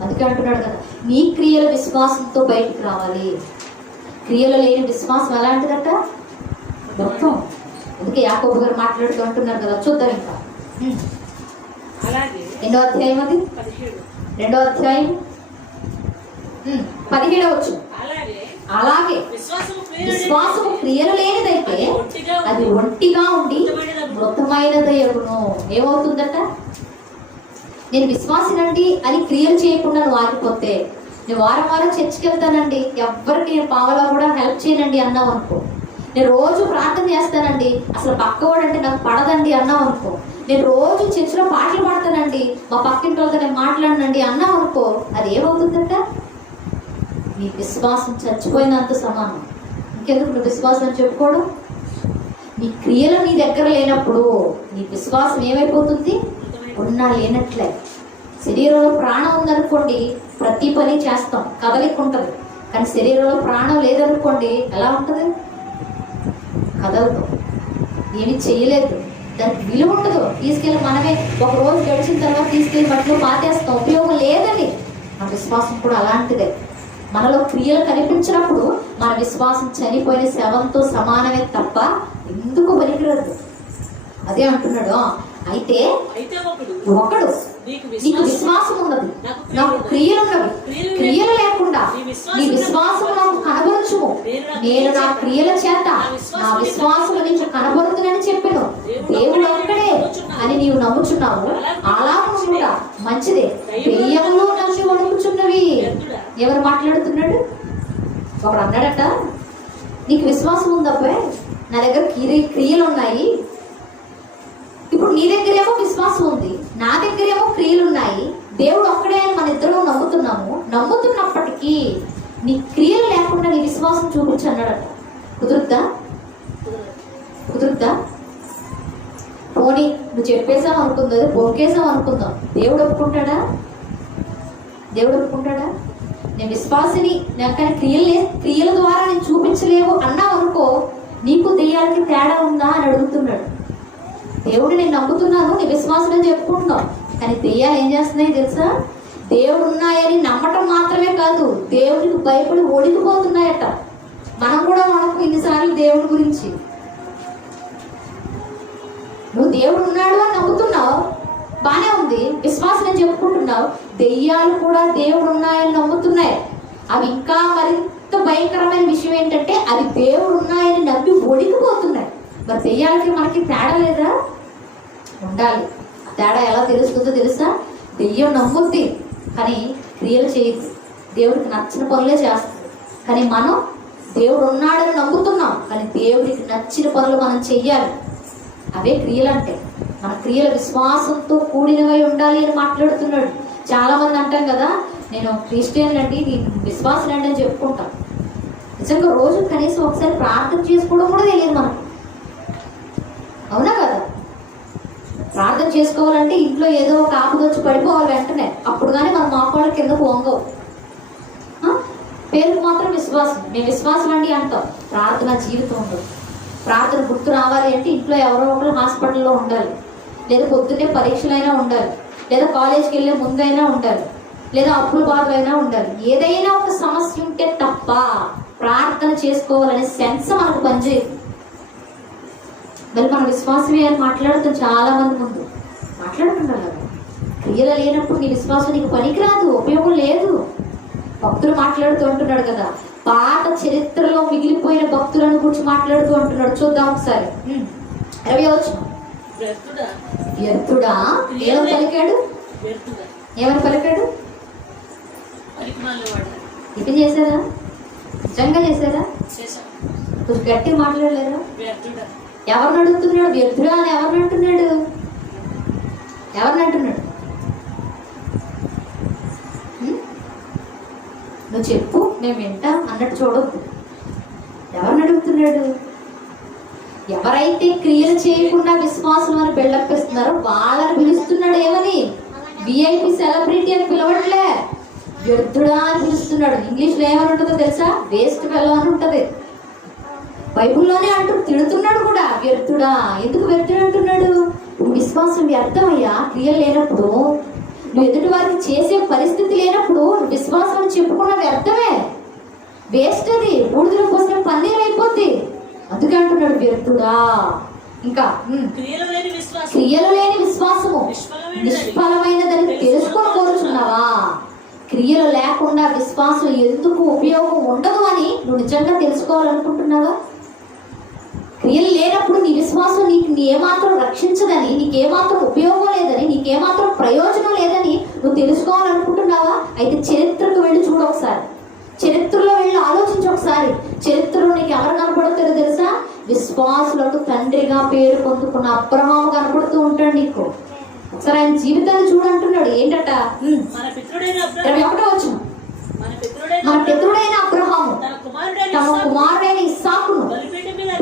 అందుకే అంటున్నాడు కదా, నీ క్రియల విశ్వాసంతో బయటికి రావాలి. క్రియలు లేని విశ్వాసం ఎలాంటిదట? మొత్తం. అందుకే యాకోబు గారు మాట్లాడుతూ అంటున్నారు కదా, చూద్దాం ఇంకా. ఎన్నో అధ్యాయం అది? 2వ అధ్యాయం 17వ వచనం. అలాగే విశ్వాసము క్రియలు లేనిదైతే అది ఒంటిగా ఉండి మృతమైనదయగును. ఏమవుతుందట? నేను విశ్వాసినండి అని క్రియలు చేయకుండా నువ్వు ఆగిపోతే, నేను వారం చర్చికి వెళ్తానండి, ఎవ్వరికి నేను పావలా కూడా హెల్ప్ చేయనండి అన్నావు అనుకో, నేను రోజు ప్రార్థన చేస్తానండి, అసలు పక్కవాడంటే నాకు పడదండి అన్నావు అనుకో, నేను రోజు చర్చిలో పాటలు పాడతానండి, మా పక్కింటి వాళ్ళతో నేను మాట్లాడనండి అన్నావు అనుకో, అది ఏమవుతుందట? నీ విశ్వాసం చచ్చిపోయినంత సమానం. ఇంకెందుకు నువ్వు విశ్వాసం అని చెప్పుకోవడం? నీ క్రియలు నీ దగ్గర లేనప్పుడు నీ విశ్వాసం ఏమైపోతుంది? ఉన్నా లేనట్లే. శరీరంలో ప్రాణం ఉందనుకోండి, ప్రతి పని చేస్తాం, కదలిక ఉంటుంది. కానీ శరీరంలో ప్రాణం లేదనుకోండి, ఎలా ఉంటుంది? కదలదు, ఏమి చేయలేదు, దానికి విలువ ఉండదు. తీసుకెళ్ళి మనమే ఒక రోజు గడిచిన తర్వాత తీసుకెళ్ళి మట్టిలో పాతేస్తాం, ఉపయోగం లేదని. మన విశ్వాసం కూడా అలాంటిదే. మనలో క్రియలు కనిపించినప్పుడు మన విశ్వాసం చనిపోయిన శవంతో సమానమే తప్ప ఎందుకు పనికిరాదు. అదే అంటున్నాడు. అయితే ఒకడు నీకు విశ్వాసం ఉన్నది, నాకు క్రియలు ఉన్నవి, క్రియలు లేకుండా నీ విశ్వాసం నాకు కనబరుచుము, నేను నా క్రియల చేత నా విశ్వాసం నీకు కనబరుతుందని చెప్పాను. దేవుడు ఒక్కడే అని నీవు నమ్ముచున్నావు, అలా కూడా మంచిదే. దెయ్యములు నన్ను వణుకుచున్నవి. ఎవరు మాట్లాడుతున్నాడు? ఒకడు అన్నాడట, నీకు విశ్వాసం ఉందబ్బే, నా దగ్గర క్రియలు ఉన్నాయి. ఇప్పుడు నీ దగ్గరేమో విశ్వాసం ఉంది, నా దగ్గరేమో క్రియలు ఉన్నాయి. దేవుడు ఒక్కడే అని మన ఇద్దరం నమ్ముతున్నాము. నమ్ముతున్నప్పటికీ నీ క్రియలు లేకుండా నీ విశ్వాసం చూపించి అన్నాడట. కుదురుద్దా? పోనీ నువ్వు చెప్పేసావు అనుకుందా, బొంకేసావు అనుకుందాం, దేవుడు ఒప్పుకుంటాడా? నేను విశ్వాసిని, నాకు కానీ క్రియల ద్వారా నేను చూపించలేవు అన్నావు అనుకో, నీకు దెయ్యాలకి తేడా ఉందా అని అడుగుతున్నాడు. దేవుడు నేను నమ్ముతున్నాను, నీ విశ్వాసం అని చెప్పుకుంటున్నావు, కానీ దెయ్యాలు ఏం చేస్తున్నాయి తెలుసా? దేవుడు ఉన్నాయని నమ్మటం మాత్రమే కాదు, దేవుడికి భయపడి ఒడిగిపోతున్నాయట. మనం కూడా మనకు ఇన్నిసార్లు దేవుడి గురించి, నువ్వు దేవుడు ఉన్నాడు అని నమ్ముతున్నావు, బానే ఉంది, విశ్వాసం అని చెప్పుకుంటున్నావు. దెయ్యాలు కూడా దేవుడు ఉన్నాయని నమ్ముతున్నాయి. అవి ఇంకా మరింత భయంకరమైన విషయం ఏంటంటే అవి దేవుడు ఉన్నాయని నమ్మి ఒడిగిపోతున్నాయి. మరి దెయ్యాలకి మనకి తేడా లేదా? ఉండాలి. తేడా ఎలా తెలుస్తుందో తెలుసా? దెయ్యం నమ్ముద్ది కానీ క్రియలు చేయదు, దేవుడికి నచ్చిన పనులే చేస్తుంది. కానీ మనం దేవుడు ఉన్నాడని నమ్ముతున్నాం కానీ దేవుడికి నచ్చిన పనులు మనం చెయ్యాలి. అవే క్రియలు అంటే. మన క్రియల విశ్వాసంతో కూడినవై ఉండాలి అని మాట్లాడుతున్నాడు. చాలా మంది అంటాం కదా, నేను క్రిస్టియన్ అండి, నేను విశ్వాసం అండి అని చెప్పుకుంటాం. నిజంగా రోజు కనీసం ఒకసారి ప్రార్థన చేసుకోవడం కూడా తెలియదు మనకు, అవునా కదా? ప్రార్థన చేసుకోవాలంటే ఇంట్లో ఏదో ఒక ఆపదొచ్చి పడిపోవాలి వెంటనే, అప్పుడు కానీ మన మోకాళ్ళ కిందకు వంగవు. పేరుకు మాత్రం విశ్వాసం, మేము విశ్వాసం అండి అంటాం, ప్రార్థన జీవితం ఉండదు. ప్రార్థన గుర్తు రావాలి అంటే ఇంట్లో ఎవరో ఒకరు హాస్పిటల్లో ఉండాలి, లేదా పొద్దున్నే పరీక్షలైనా ఉండాలి, లేదా కాలేజ్కి వెళ్ళే ముందైనా ఉండాలి, లేదా అప్పుల బాధలైనా ఉండాలి. ఏదైనా ఒక సమస్య ఉంటే తప్ప ప్రార్థన చేసుకోవాలనే సెన్స్ మనకు పనిచేయదు. మరి మన విశ్వాసమే అని మాట్లాడుతాం చాలా మంది ముందు మాట్లాడుతున్నారు కదా. క్రియలు లేనప్పుడు నీ విశ్వాసం నీకు పనికిరాదు, ఉపయోగం లేదు. భక్తులు మాట్లాడుతూ అంటున్నాడు కదా, పాత చరిత్రలో మిగిలిపోయిన భక్తులను గురించి మాట్లాడుతూ అంటున్నాడు. చూద్దాం ఒకసారి. 20వ వచనం. వ్యర్థుడా ఏమని పలికాడు? ఏమని పలికాడు? ఇది చేశారా? నిజంగా చేశారా? కొంచెం గట్టిగా మాట్లాడలేరా? ఎవరిని అడుగుతున్నాడు? వ్యర్థుడా అని ఎవరిని అంటున్నాడు? ఎవరిని అంటున్నాడు? నువ్వు చెప్పు, మేము వింటాం అన్నట్టు చూడొద్దు. ఎవరిని అడుగుతున్నాడు? ఎవరైతే క్రియలు చేయకుండా విశ్వాసం అని బిల్డప్పిస్తున్నారో వాళ్ళని పిలుస్తున్నాడు. ఏమని? విఐపి సెలబ్రిటీ అని పిలవట్లే, వ్యర్థుడా అని పిలుస్తున్నాడు. ఇంగ్లీష్లో ఏమని ఉంటుందో తెలుసా? వేస్ట్ ఫెలో అని ఉంటుంది. బైబుల్లోనే అంటూ తిడుతున్నాడు కూడా, వ్యర్థుడా. ఎందుకు వ్యర్థుడు అంటున్నాడు? విశ్వాసం వ్యర్థమయ్యా క్రియలు లేనప్పుడు. నువ్వు ఎదుటి వారికి చేసే పరిస్థితి లేనప్పుడు విశ్వాసం చెప్పుకున్న వ్యర్థమే, వేస్ట్. అది బూడిదలో పోసిన పన్నీరు అయిపోద్ది. అందుకే అంటున్నాడు వ్యర్థుడా. ఇంకా క్రియలు లేని విశ్వాసము నిష్ఫలమైనదని తెలుసుకొని కోరుచున్నావా? క్రియలు లేకుండా విశ్వాసం ఎందుకు ఉపయోగం ఉండదు అని నువ్వు నిజంగా తెలుసుకోవాలనుకుంటున్నావా? క్రియలు లేనప్పుడు నీ విశ్వాసం నీ ఏమాత్రం రక్షించదని, నీకేమాత్రం ఉపయోగం లేదని, నీకేమాత్రం ప్రయోజనం లేదని నువ్వు తెలుసుకోవాలనుకుంటున్నావా? అయితే చరిత్రకు వెళ్ళి చూడు ఒకసారి, చరిత్రలో వెళ్ళి ఆలోచించి ఒకసారి. చరిత్రలో నీకు ఎవరు కనపడతారో తెలుసా? విశ్వాసులకు తండ్రిగా పేరు పొందుకున్న అబ్రహాము కనపడుతూ ఉంటాడు నీకు. ఒకసారి ఆయన జీవితాన్ని చూడంటున్నాడు. ఏంటట? 21వ వచనం. మన పితరుడైన అబ్రహాము తమ కుమారుడైన ఇస్సాకును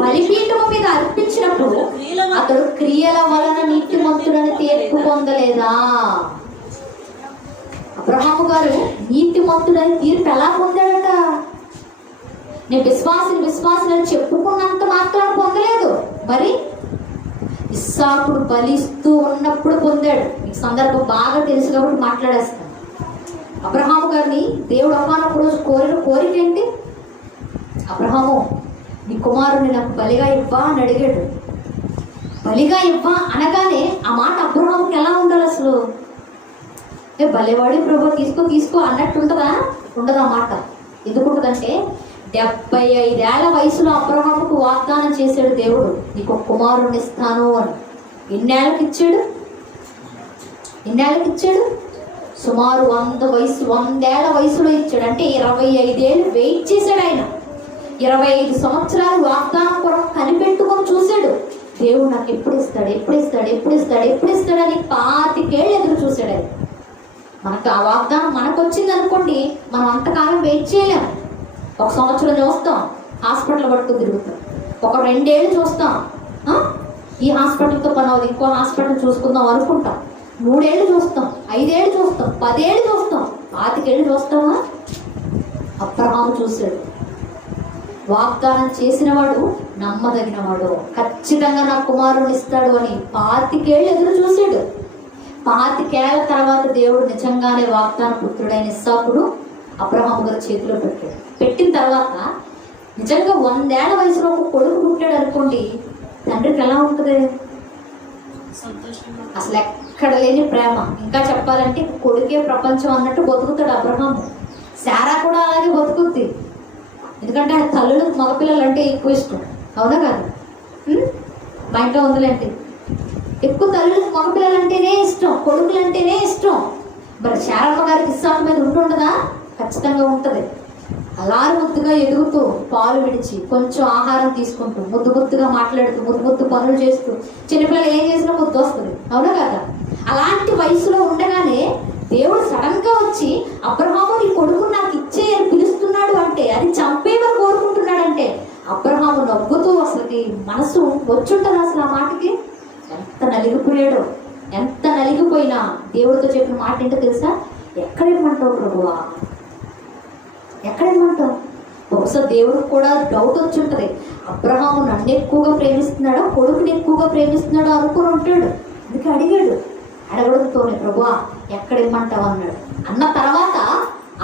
బలిపీఠము మీద అర్పించినప్పుడు అతడు క్రియల వలన నీతిమంతుడని తీర్పు పొందలేదా? అబ్రహాము గారు నీతిమంతుడని తీర్పు ఎలా పొందాడట? నేను విశ్వాసం చెప్పుకున్నంత మాత్రం పొందలేదు, మరి ఇస్సాకుడు బలిస్తూ ఉన్నప్పుడు పొందాడు. ఈ సందర్భం బాగా తెలుసు కాబట్టి మాట్లాడేస్తాను. అబ్రహాము గారిని దేవుడు ఒకనొక రోజు కోరిన కోరిక ఏంటి? అబ్రహాము, నీ కుమారుని నాకు బలిగా ఇవ్వా అని అడిగాడు. బలిగా ఇవ్వా అనగానే ఆ మాట అబ్రహాముకి ఎలా ఉండాలి అసలు? బలివాడి ప్రభు తీసుకో అన్నట్టు ఉంటుందా? ఉండదు ఆ మాట. ఎందుకుంటుందంటే 75 ఏళ్ల వయసులో అబ్రహాముకు వాగ్దానం చేశాడు దేవుడు, నీకు ఒక కుమారుని ఇస్తాను అని. ఎన్నేళ్ళకి ఇచ్చాడు? సుమారు 100 ఏళ్ల వయసులో ఇచ్చాడు. అంటే 25 ఏళ్ళు వెయిట్ చేశాడు ఆయన. 25 సంవత్సరాలు వాగ్దానం కొరకు కనిపెట్టుకొని చూశాడు. దేవుడు నాకు ఎప్పుడు ఇస్తాడు అని 25 ఏళ్ళు ఎదురు చూశాడు ఆయన. మనకు ఆ వాగ్దానం మనకు వచ్చింది అనుకోండి, మనం అంతకాలం వెయిట్ చేయలేం. 1 సంవత్సరం చూస్తాం, హాస్పిటల్ పట్టుకు తిరుగుతాం. ఒక 2 ఏళ్ళు చూస్తాం, ఈ హాస్పిటల్తో పని అవుతుంది, ఇంకో హాస్పిటల్ చూసుకుందాం అనుకుంటాం. 3 ఏళ్ళు చూస్తాం, 5 ఏళ్ళు చూస్తాం, 10 ఏళ్ళు చూస్తాం, 25 ఏళ్ళు చూస్తామా? అబ్రహాము చూశాడు. వాగ్దానం చేసినవాడు నమ్మదగినవాడు, ఖచ్చితంగా నా కుమారుని ఇస్తాడు అని 25 ఏళ్ళు ఎదురు చూశాడు. 25 ఏళ్ల తర్వాత దేవుడు నిజంగానే వాగ్దాన పుత్రుడైన ఇస్సాకును అబ్రహాము గారి చేతిలో పెట్టాడు. పెట్టిన తర్వాత నిజంగా 100 ఏళ్ల వయసులో ఒక కొడుకు పుట్టాడు అనుకోండి, తండ్రికి ఎలా ఉంటుంది? సంతోషంగా అసలు ఎక్కడ లేని ప్రేమ. ఇంకా చెప్పాలంటే కొడుకే ప్రపంచం అన్నట్టు బతుకుతాడు అబ్రహాము. శారా కూడా అలాగే బతుకుద్ది. ఎందుకంటే ఆ తల్లులకు మగపిల్లలు అంటే ఎక్కువ ఇష్టం, అవునా కాదు? మా ఇంట్లో ఉందిలేంటి, ఎక్కువ తల్లులకు మగపిల్లలు అంటేనే ఇష్టం, కొడుకులు అంటేనే ఇష్టం. మరి శారమ్మ గారికి ఇస్సాకు మీద ఉంటుండదా? ఖచ్చితంగా ఉంటుంది. అలారు ముద్దుగా ఎదుగుతూ, పాలు విడిచి, కొంచెం ఆహారం తీసుకుంటూ, ముద్దు ముద్దుగా మాట్లాడుతూ, ముద్దు ముద్దు పనులు చేస్తూ, చిన్నపిల్లలు ఏం చేసినా ముద్దు వస్తుంది, అవునా కదా? అలాంటి వయసులో ఉండగానే దేవుడు సడన్ గా వచ్చి అబ్రహాము నీ కొడుకు నాకు ఇచ్చే అని పిలుస్తున్నాడు అంటే, అది చంపేమని కోరుకుంటున్నాడంటే, అబ్రహాము నవ్వుతూ అసలు మనసు వచ్చుంటది అసలు ఆ మాటకి. ఎంత నలిగిపోయాడో, ఎంత నలిగిపోయినా దేవుడితో చెప్పిన మాట ఏంటో తెలుసా? ఎక్కడేమంటావు ప్రభువా, ఎక్కడేమంటావు? బహుశా దేవుడికి కూడా డౌట్ వచ్చి ఉంటుంది, అబ్రహాము నన్ను ఎక్కువగా ప్రేమిస్తున్నాడో కొడుకుని ఎక్కువగా ప్రేమిస్తున్నాడో అనుకుని ఉంటాడు. అందుకే అడిగాడు. అడగడంతోనే ప్రభువా ఎక్కడేమంటావు అన్నాడు. అన్న తర్వాత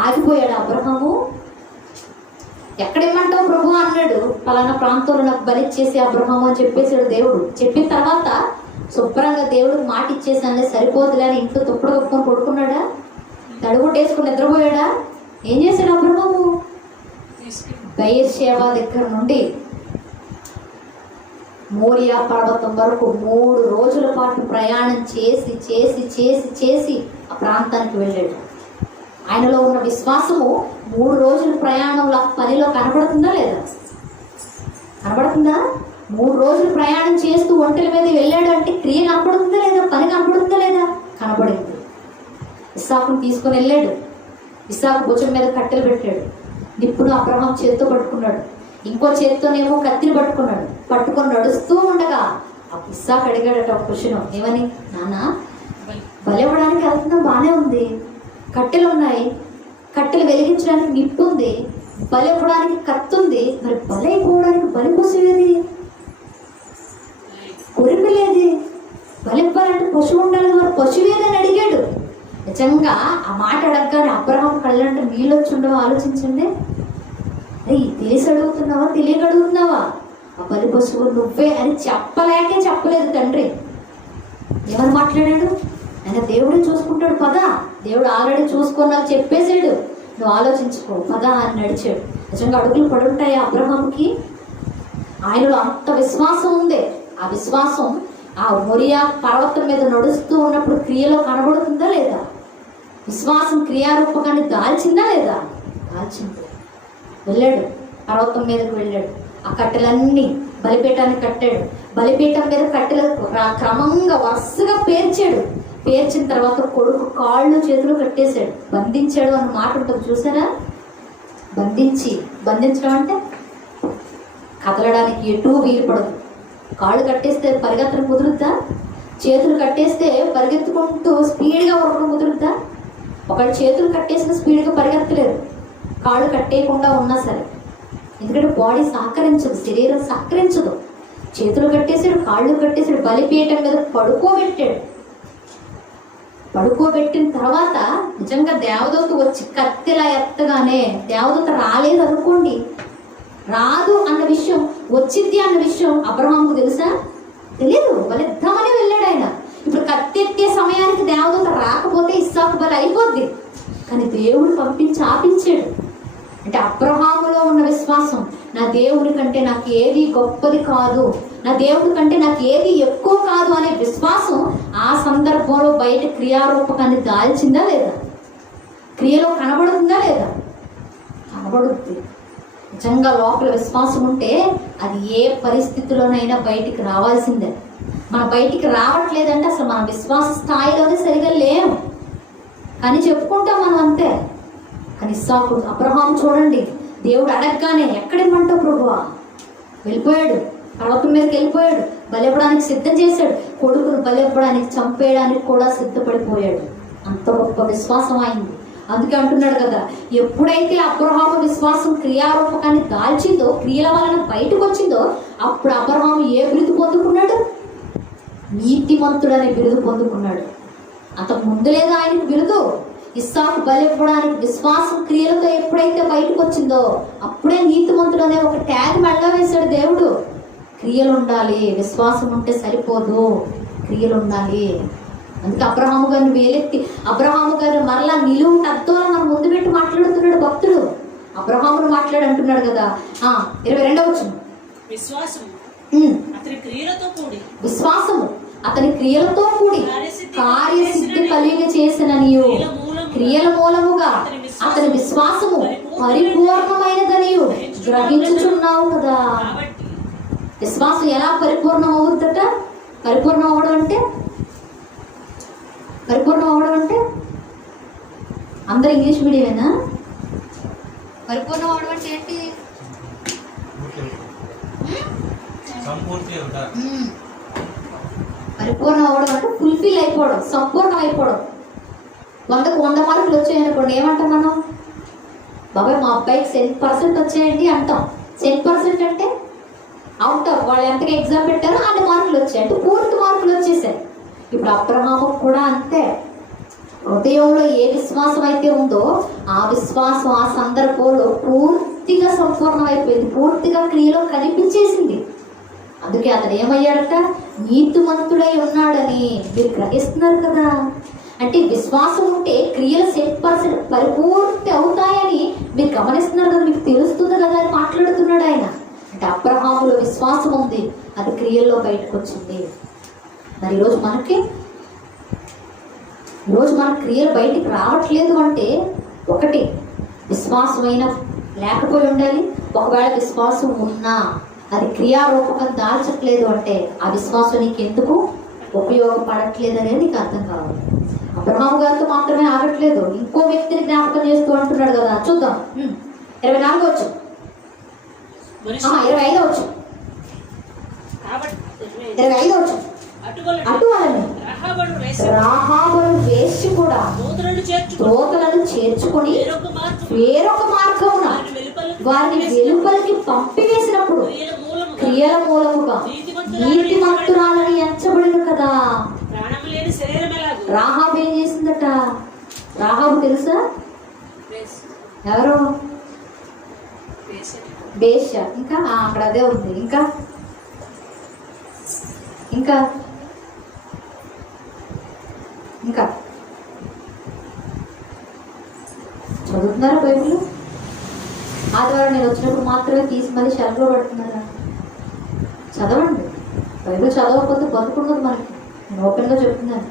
ఆగిపోయాడు అబ్రహాము. ఎక్కడేమంటావు ప్రభు అన్నాడు. పలానా ప్రాంతంలో నాకు బలిచ్చేసి అబ్రహాము అని చెప్పేశాడు దేవుడు. చెప్పిన తర్వాత శుభ్రంగా దేవుడికి మాట ఇచ్చేసానులే సరిపోతులే అని ఇంట్లో తుప్పుడు కప్పుకొని పడుకున్నాడా? తడుగుట్టేసుకుని నిద్రపోయాడా? ఏం చేశాడు అబ్రహాము? బెయేర్షెబా దగ్గర నుండి మోరియా పర్వతం వరకు 3 రోజుల పాటు ప్రయాణం చేసి చేసి చేసి చేసి ఆ ప్రాంతానికి వెళ్ళాడు. ఆయనలో ఉన్న విశ్వాసము 3 రోజుల ప్రయాణంలో పనిలో కనబడుతుందా లేదా? కనబడుతుందా? 3 రోజులు ప్రయాణం చేస్తూ ఒంటెల మీద వెళ్ళాడు అంటే క్రియ కనపడుతుందా లేదా? పని కనపడుతుందా లేదా? కనబడింది. ఇస్సాకుని తీసుకొని వెళ్ళాడు. ఇస్సాకు భుజం మీద కట్టెలు పెట్టాడు. నిప్పును అబ్రహాం చేతితో పట్టుకున్నాడు, ఇంకో చేతితోనేమో కత్తిని పట్టుకొని నడుస్తూ ఉండగా ఇస్సాకు అడిగాడట ఒక క్వశ్చన్, ఏమని? నాన్న, బలి ఇవ్వడానికి వెళ్తున్నాం, బాగానే ఉంది, కట్టెలు ఉన్నాయి, కట్టెలు వెలిగించడానికి నిప్పు ఉంది, బలి ఇవ్వడానికి కత్తి ఉంది, మరి బలి అయిపోవడానికి బలి పశువేది, కొరిపిలేది, బలి ఇవ్వాలంటే పశువు ఉండాలి, మరి పశువేదని అడిగాడు. నిజంగా ఆ మాట అడగగానే అబ్రహాం కళ్ళంటే నీళ్ళు వచ్చి ఉండవో ఆలోచించండి. అరే తెలిసి అడుగుతున్నావా, తెలియక అడుగుతున్నావా? ఆ బలి పశువు నువ్వే అని చెప్పలేకే చెప్పలేదు తండ్రి. ఏమని మాట్లాడాడు? ఆయన దేవుడే చూసుకుంటాడు పదా, దేవుడు ఆల్రెడీ చూసుకున్నా చెప్పేశాడు, నువ్వు ఆలోచించుకో పదా అని నడిచాడు. నిజంగా అడుగులు పడుంటాయి అబ్రహాంకి. ఆయనలో అంత విశ్వాసం ఉంది. ఆ విశ్వాసం ఆ మొరియా పర్వతం మీద నడుస్తూ ఉన్నప్పుడు క్రియలో కనబడుతుందా లేదా? విశ్వాసం క్రియారూపకాన్ని దాల్చిందా లేదా? దాల్చింది. వెళ్ళాడు, పర్వతం మీదకి వెళ్ళాడు. ఆ కట్టెలన్నీ బలిపీఠాన్ని కట్టాడు. బలిపీఠం మీద కట్టెలు క్రమంగా వరుసగా పేర్చాడు. పేర్చిన తర్వాత కొడుకు కాళ్ళు చేతులు కట్టేశాడు, బంధించాడు అన్న మాట ఉంటుంది చూసారా? బంధించడం అంటే కదలడానికి ఎటూ వీలు పడదు. కాళ్ళు కట్టేస్తే పరిగెత్తడం కుదురుద్దా? చేతులు కట్టేస్తే పరిగెత్తుకుంటూ స్పీడ్గా ఉరకడం కుదురుద్దా? ఒకళ్ళు చేతులు కట్టేసిన స్పీడ్గా పరిగెత్తలేరు, కాళ్ళు కట్టేయకుండా ఉన్నా సరే. ఎందుకంటే బాడీ సహకరించదు, శరీరం సహకరించదు. చేతులు కట్టేసాడు, కాళ్ళు కట్టేసాడు, బలిపీఠం మీద పడుకోబెట్టిన తర్వాత నిజంగా దేవదూత వచ్చి కత్తిలా ఎత్తగానే, దేవదూత రాలేదు అనుకోండి, రాదు అన్న విషయం, వచ్చింది అన్న విషయం అబ్రహాముకు తెలుసా? తెలియదు. బలిద్దామని వెళ్ళాడు ఆయన. ఇప్పుడు కత్తి ఎత్తే సమయానికి దేవదూత రాకపోతే ఇస్సాకు బలి అయిపోద్ది. కానీ దేవుడు పంపించి ఆపించాడు. అంటే అబ్రహాములో ఉన్న విశ్వాసం, నా దేవుడి కంటే నాకు ఏది గొప్పది కాదు, నా దేవుడి కంటే నాకు ఏది ఎక్కువ కాదు అనే విశ్వాసం ఆ సందర్భంలో బయట క్రియారూపకాన్ని దాల్చిందా లేదా? క్రియలో కనబడుతుందా లేదా? కనబడుద్ది. నిజంగా లోపల విశ్వాసం ఉంటే అది ఏ పరిస్థితిలోనైనా బయటికి రావాల్సిందే. మనం బయటికి రావట్లేదంటే అసలు మన విశ్వాస స్థాయిలోనే సరిగా లేవు కానీ చెప్పుకుంటాం మనం అంతే. కానీ ఇస్సాకు, అబ్రహాం చూడండి, దేవుడు అడగగానే ఎక్కడేమంటావు ప్రభువా? వెళ్ళిపోయాడు, పర్వతం మీదకి వెళ్ళిపోయాడు, బలి ఇవ్వడానికి సిద్ధం చేశాడు, కొడుకును బలి ఇవ్వడానికి చంపేయడానికి కూడా సిద్ధపడిపోయాడు. అంత గొప్ప విశ్వాసం అయింది. అందుకే అంటున్నాడు కదా, ఎప్పుడైతే అబ్రహాము విశ్వాసం క్రియారూపకాన్ని దాల్చిందో, క్రియల వలన బయటకు వచ్చిందో, అప్పుడు అబ్రహాము ఏ బిరుదు పొందుకున్నాడు? నీతిమంతుడనే బిరుదు పొందుకున్నాడు. అంతకు ముందు లేదా ఆయనకు బిరుదు. ఇస్సాకు బలి ఇవ్వడానికి విశ్వాసం క్రియలతో ఎప్పుడైతే బయటకు వచ్చిందో అప్పుడే నీతిమంతుడు అనే ఒక ట్యాగ్ మెడలో వేశాడు దేవుడు. క్రియలు ఉండాలి, విశ్వాసం ఉంటే సరిపోదు, క్రియలు ఉండాలి. అందుకే అబ్రహాము గారిని వేలెత్తి అబ్రహాము గారు మరలా నిలువు అద్దంలో మన ముందు పెట్టి మాట్లాడుతున్నాడు భక్తుడు. అబ్రహామును మాట్లాడి అంటున్నాడు కదా 22వ వచనం, విశ్వాసము అతని క్రియలతో కూడి విశ్వాసము అతని క్రియలతో కూడి కార్యసిద్ధి కలిగ చేసిన నీవు క్రియల మూలముగా అతని విశ్వాసము పరిపూర్ణమైనదనియు గ్రహించుచున్నావు కదా. విశ్వాసం ఎలా పరిపూర్ణం అవుతుందట? పరిపూర్ణం అవడం అంటే అందరు ఇంగ్లీష్ మీడియమేనా? పరిపూర్ణం అవడం అంటే ఏంటి? పరిపూర్ణం అవడం అంటే ఫుల్ఫిల్ అయిపోవడం, సంపూర్ణం అయిపోవడం. 100కు 100 మార్కులు వచ్చాయనుకోండి, ఏమంటాం మనం? బాబాయ్ మా అబ్బాయికి 10% వచ్చాయండి అంటాం. 10% అంటే అవుట్ ఆఫ్ వాళ్ళు ఎంతగా ఎగ్జామ్ పెట్టారో అన్ని మార్కులు వచ్చాయి అంటే పూర్తి మార్కులు వచ్చేసాయి. ఇప్పుడు అబ్రహాము కూడా అంతే. హృదయంలో ఏ విశ్వాసం అయితే ఉందో ఆ విశ్వాసం ఆ సందర్భంలో పూర్తిగా సంపూర్ణం అయిపోయింది, పూర్తిగా క్రియలో కనిపించేసింది. అందుకే అతను ఏమయ్యాడట? నీతిమంతుడై ఉన్నాడని మీరు గ్రహిస్తున్నారు కదా. అంటే విశ్వాసం ఉంటే క్రియలు 100% పరిపూర్తి అవుతాయని మీరు గమనిస్తున్నారు కదా, మీకు తెలుస్తుంది కదా అని మాట్లాడుతున్నాడు ఆయన. అంటే అబ్రహాములో విశ్వాసం ఉంది, అది క్రియల్లో బయటకు వచ్చింది. మరి ఈరోజు మన క్రియలు బయటికి రావట్లేదు అంటే ఒకటి విశ్వాసమైన లేకపోయి ఉండాలి. ఒకవేళ విశ్వాసం ఉన్నా అది క్రియారూపకం దాల్చట్లేదు అంటే ఆ విశ్వాసం నీకు ఎందుకు ఉపయోగపడట్లేదు అనేది నీకు అర్థం కావాలి. అబ్రహాము గారితో మాత్రమే ఆగట్లేదు, ఇంకో వ్యక్తిని జ్ఞాపకం చేస్తూ అంటున్నాడు కదా. చూద్దాం 24వ వచనం, 25వ వచనం, 25వ వచనం. అటువలనే రాహాబును వేశ్య కూడా దూతలను చేర్చుకొని వేరొక మార్గమున వారిని వెలుపలికి పంపివేసినప్పుడు క్రియల మూలముగా నీతిమంతురాలని ఎంచబడిన కదా. రాహాబు ఏం చేసిందట? రాహాబు తెలుసా? ఎవరు? వేశ్య. ఇంకా అక్కడ అదే ఉంది. ఇంకా చదువుతున్నారా బైబిల్? ఆదివారం నేను వచ్చినప్పుడు మాత్రమే తీసి మళ్ళీ షెల్ఫ్లో పడుతున్నారా? చదవండి. బైబిల్ చదవకపోతే బతుకుండదు మనకి. నేను ఓపెన్గా చెప్తున్నాను.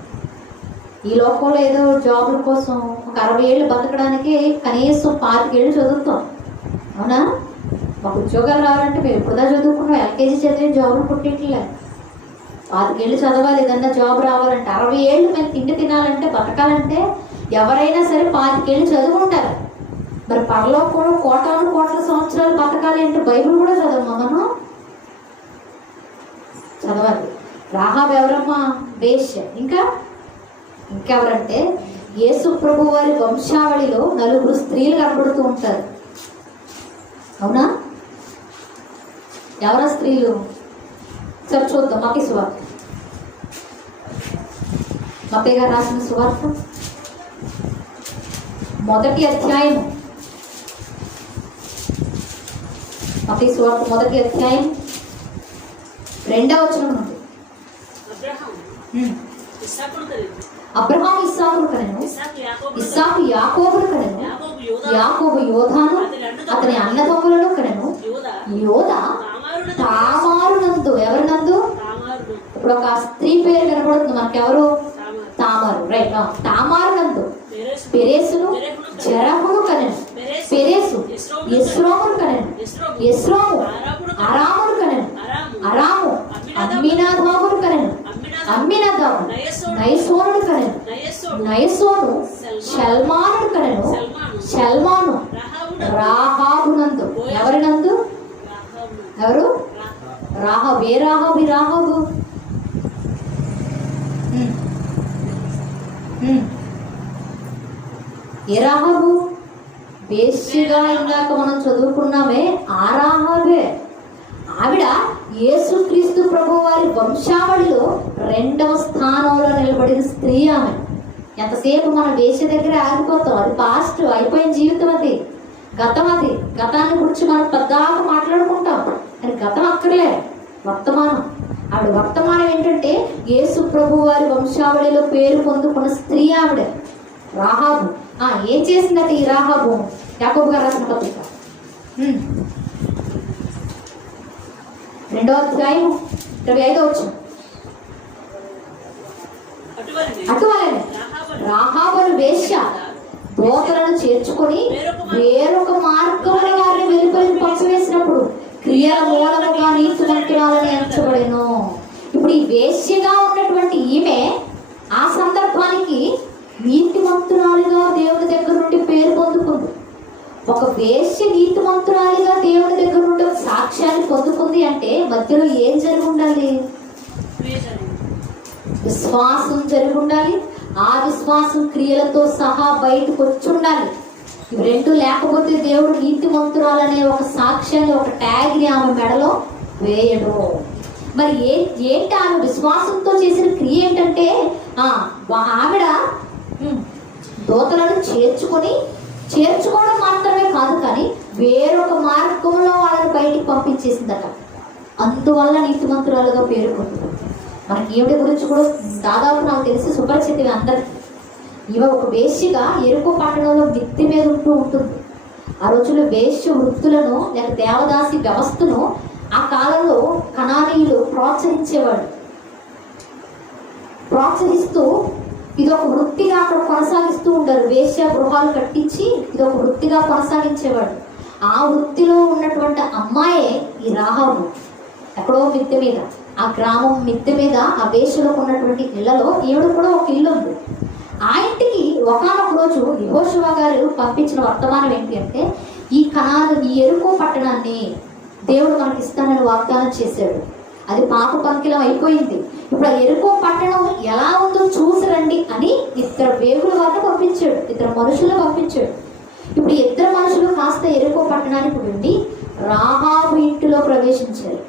ఈ లోకంలో ఏదో జాబుల కోసం ఒక 60 ఏళ్ళు బతకడానికి కనీసం 25 ఏళ్ళు చదువుతాం, అవునా? మాకు ఉద్యోగాలు రావాలంటే మేము ఎప్పుడుదా చదువుకున్నాం, ఎల్కేజీ చదివిన జాబులు పుట్టేట్లే. 25 ఏళ్ళు చదవాలి ఏదన్నా జాబ్ రావాలంటే. 60 ఏళ్ళు మేము తిండి తినాలంటే, బతకాలంటే ఎవరైనా సరే 25 ఏళ్ళు చదువుకుంటారు. మరి పరలోకంలో కోట్ల సంవత్సరాలు బతకాలి అంటే బైబిల్ కూడా చదవమా మనం? చదవాలి. రాహాబు ఎవరమ్మా? వేశ్య. ఇంకెవరంటే యేసు ప్రభు వారి వంశావళిలో 4 స్త్రీలు కనబడుతూ ఉంటారు, అవునా? ఎవరా స్త్రీలు? సరే చూద్దాం. మత్తయి సువార్త, మత్తయి గారు రాసిన సువార్త 1వ అధ్యాయం. మత్తయి సువార్త 1వ అధ్యాయం 2వ వచనం నుండి. అబ్రహాము ఇస్సాకును కనెను, ఇస్సాకు యాకోబును కనెను, యాకోబు యోధాను అతని అన్నదమ్ములను కనెను, యోధా తామారునందు. ఎవరినందు? ఇప్పుడు ఒక స్త్రీ పేరు కనబడుతుంది మనకెవరు? తామారు. రైట్. తామారునందు పెరేసును జెరహును కనెను, పెరేసు ఎస్రోమును కనెను, ఎస్రోము అరామును కనెను, అరాము అమ్మినాదాబును కనెను, అమ్మినాదాబు నయసోనుడు కనెను, నయసోను షల్మానుడు కనెను, షల్మాను రాహాబునందు. ఎవరినందు? ఎవరు? రాహాబు. ఏ రాహాబు? ఈ రాహాబు ఏ రాహాబు? వేశ్యగా ఇందాక మనం చదువుకున్నామే ఆ రాహాబే. ఆవిడ యేసుక్రీస్తు ప్రభు వారి వంశావళిలో 2వ స్థానంలో నిలబడిన స్త్రీ. ఆమె ఎంతసేపు మనం వేసే దగ్గర ఆగిపోతాం. అది పాస్ట్ అయిపోయిన జీవితం, అది గతం. అది గతాన్ని గురించి మనం పెద్దగా మాట్లాడుకుంటాం, కానీ గతం అక్కర్లే, వర్తమానం. ఆవిడ వర్తమానం ఏంటంటే యేసు ప్రభు వారి వంశావళిలో పేరు పొందుకున్న స్త్రీ ఆవిడ రాహాబు. ఏం చేసిందట ఈ రాహాబు? యాకోబు గారు రాసిన పత్రిక 2వ అధ్యాయం 25వ వచనం. అటువలనే రాహాబును వేశ్య దోతలను చేర్చుకొని వేరొక మార్గంలో వారిని వెలుపలికి పంపివేసినప్పుడు క్రియల మూలముగా నీతిమంతురాలని ఎంచబడెను. ఇప్పుడు ఈ వేశ్యగా ఉన్నటువంటి ఈమె ఆ సందర్భానికి నీతిమంతురాలిగా దేవుని దగ్గర నుండి పేరు పొందుకుంది. ఒక వేశ్య నీతిమంతురాలిగా దేవుని దగ్గర నుండి ఒక సాక్ష్యాన్ని పొందుకుంది అంటే మధ్యలో ఏం జరిగి ఉండాలి? విశ్వాసం జరిగి ఉండాలి. ఆ విశ్వాసం క్రియలతో సహా బయటకు వచ్చి ఉండాలి. ఇవి రెండు లేకపోతే దేవుడు నీతిమంతురాలనే ఒక సాక్ష్యాన్ని, ఒక ట్యాగ్ని ఆమె మెడలో వేయడు. మరి ఏంటి ఆమె విశ్వాసంతో చేసిన క్రియ ఏంటంటే ఆవిడ దోతలను చేర్చుకోవడం మాత్రమే కాదు, కానీ వేరొక మార్గంలో వాళ్ళని బయటికి పంపించేసిందట. అందువల్ల నీతిమంతురాలుగా పేరు పొందుతుంది. మనకి ఈవిడ గురించి కూడా దాదాపు నాకు తెలిసి సుపరిచితివి అందరికి. ఈమె ఒక వేశ్యగా ఎరుకో పట్టణంలో మిత్తి మీద ఉంటుంది. ఆ రోజుల్లో వేశ్య వృత్తులను లేక దేవదాసి వ్యవస్థను ఆ కాలంలో కనానీయులు ప్రోత్సహిస్తూ ఇదొక వృత్తిగా అక్కడ కొనసాగిస్తూ ఉంటారు. వేశ్య గృహాలు కట్టించి ఇదొక వృత్తిగా కొనసాగించేవాడు. ఆ వృత్తిలో ఉన్నటువంటి అమ్మాయే ఈ రాహాబు. ఎక్కడో మిద్దె మీద, ఆ గ్రామం మిద్దె మీద ఆ వేశ్యలో ఉన్నటువంటి ఇళ్లలో ఈవిడ కూడా ఒక ఇల్లు ఉంది. ఆ ఇంటికి ఒకానొక రోజు యెహోషువ గారు పంపించిన వర్తమానం ఏంటి అంటే, ఈ ఎరుకో పట్టణాన్ని దేవుడు మనకి ఇస్తానని వాగ్దానం చేశాడు. అది పాప పంకిలం అయిపోయింది. ఇప్పుడు ఆ ఎరుకో పట్టణం ఎలా ఉందో చూసి రండి అని 2 వేగుల వారిని పంపించాడు, 2 మనుషులను పంపించాడు. ఇప్పుడు 2 మనుషులు కాస్త ఎరుకో పట్టణానికి వెళ్ళి రాహాబు ఇంటిలో ప్రవేశించారు.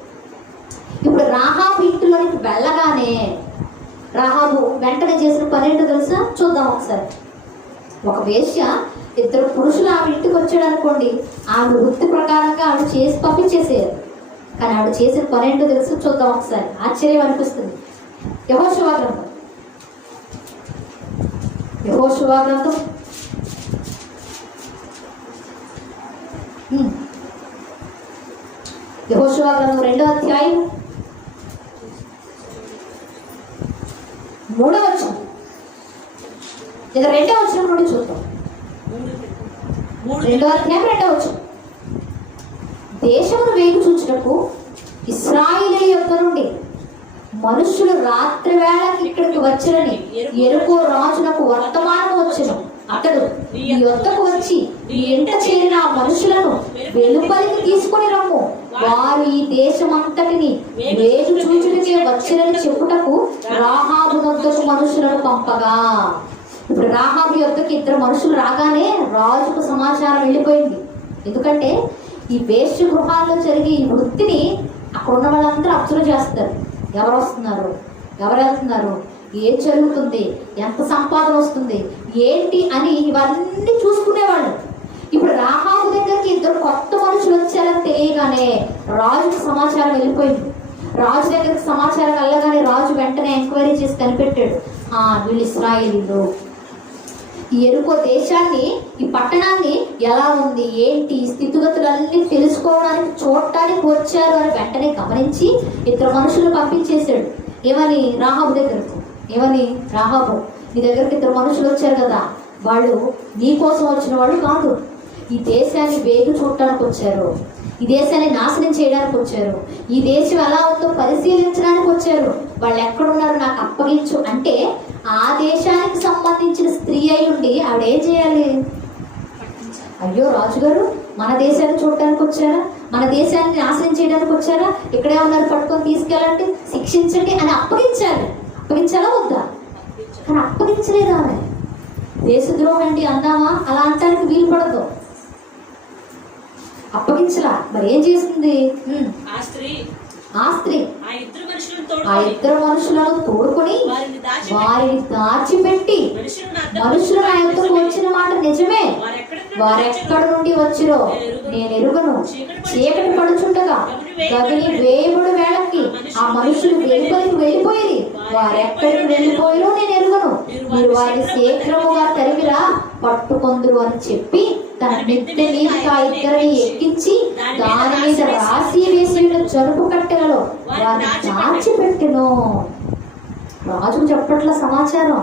ఇప్పుడు రాహాబు ఇంటిలోనికి వెళ్ళగానే రాహాబు వెంటనే చేసిన పని ఏంటో తెలుసా? చూద్దాం ఒకసారి. ఒక వేశ్య 2 పురుషులు ఆవిడ ఇంటికి వచ్చాడు అనుకోండి, ఆవిడ వృత్తి ప్రకారంగా ఆవిడ చేసి పంపించేసేయారు. కానీ ఆవిడ చేసిన పని ఏంటో తెలుసు? చూద్దాం ఒకసారి. ఆశ్చర్యం అనిపిస్తుంది. యెహోషువ గ్రంథం 2వ అధ్యాయం 3వ వచనం. ఇక 2వ వచనం నుండి చూద్దాం. 2వ అధ్యాయం 2వ వచనం. దేశమును వేగు చూచుటకు ఇశ్రాయేలు యొక్క నుండి మనుషులు రాత్రి వేళకి ఇక్కడికి వచ్చిరని ఎరుకో రాజునకు వర్తమానం వచ్చెను. అతడు నీ యొద్దకు వచ్చి నీ ఇంట చేరిన ఆ మనుషులను వెలుపలికి తీసుకొని రమ్ము, వారు ఈ దేశమంతటిని వేగు చూచుటకే వచ్చిరని చెప్పుటకు రాహాబు వద్దకు మనుషులను పంపగా. ఇప్పుడు రాహాబు యొద్దకు 2 మనుషులు రాగానే రాజుకు సమాచారం వెళ్ళిపోయింది. ఎందుకంటే ఈ వేశ్య గృహాల్లో జరిగే ఈ వృత్తిని అక్కడ ఉన్న వాళ్ళందరూ అబ్జర్వ్ చేస్తారు. ఎవరు వస్తున్నారు, ఎవరు వెళ్తున్నారు, ఏం జరుగుతుంది, ఎంత సంపాదన వస్తుంది, ఏంటి అని ఇవన్నీ చూసుకునేవాళ్ళు. ఇప్పుడు రాహాబు దగ్గరికి 2 కొత్త మనుషులు వచ్చారని తెలియగానే రాజుకు సమాచారం వెళ్ళిపోయింది. రాజు దగ్గరికి సమాచారం వెళ్ళగానే రాజు వెంటనే ఎంక్వైరీ చేసి కనిపెట్టాడు, వీళ్ళు ఇశ్రాయేలీయులు. ఈ ఎరుకో దేశాన్ని, ఈ పట్టణాన్ని ఎలా ఉంది, ఏంటి, ఈ స్థితిగతులన్నీ తెలుసుకోవడానికి చూడటానికి వచ్చారు అని వెంటనే గమనించి 2 మనుషులు పంపించేశాడు. ఏమని? రాహాబు దగ్గరకు. ఏమని? రాహాబు, నీ దగ్గరికి 2 మనుషులు వచ్చారు కదా, వాళ్ళు నీ కోసం వచ్చిన వాళ్ళు కాదు, ఈ దేశాన్ని వేగు చూడటానికి వచ్చారు, ఈ దేశాన్ని నాశనం చేయడానికి వచ్చారు, ఈ దేశం ఎలా ఉందో పరిశీలించడానికి వచ్చారు. వాళ్ళు ఎక్కడున్నారు నాకు అప్పగించు అంటే ఆ దేశానికి సంబంధించిన స్త్రీ అయి ఉండి ఆవిడ ఏం చేయాలి? అయ్యో రాజుగారు, మన దేశాన్ని చూడటానికి వచ్చారా, మన దేశాన్ని నాశనం చేయడానికి వచ్చారా, ఇక్కడే ఉన్నారు, పట్టుకొని తీసుకెళ్ళండి, శిక్షించండి అని అప్పగించాలి. అప్పగించాలా వద్దా? కానీ అప్పగించలేదు ఆమె. దేశద్రోహం అండి అందామా? అలా అంటానికి వీలు పడదు. అప్పగించలా. మరి ఏం చేస్తుంది? ఆ స్త్రీ ఆ 2 మనుషులను మనుషులను తోడుకొని వారిని దాచిపెట్టి మనుషులు నా యొద్దకు వచ్చిన మాట నిజమే, వారెక్కడ నుండి వచ్చిరో నేను ఎరుగను. చీకటి పడుచుండగా గదిని వేయబడు వేళకి ఆ మనుషులు వెలుపలికి వెళ్ళిపోయి వారెక్కడికి వెళ్ళిపోయారో నేను ఎరుగను. మీరు వారిని శీఘ్రముగా తరిమిరా పట్టుకొందురు అని చెప్పి తన నెత్తి మీద ఇద్దరిని ఎక్కించి దాని మీద రాసి వేసి జరుపు కట్టెలలో వారిని దాచిపెట్టెను. రాజుకు చెప్పట్ల సమాచారం,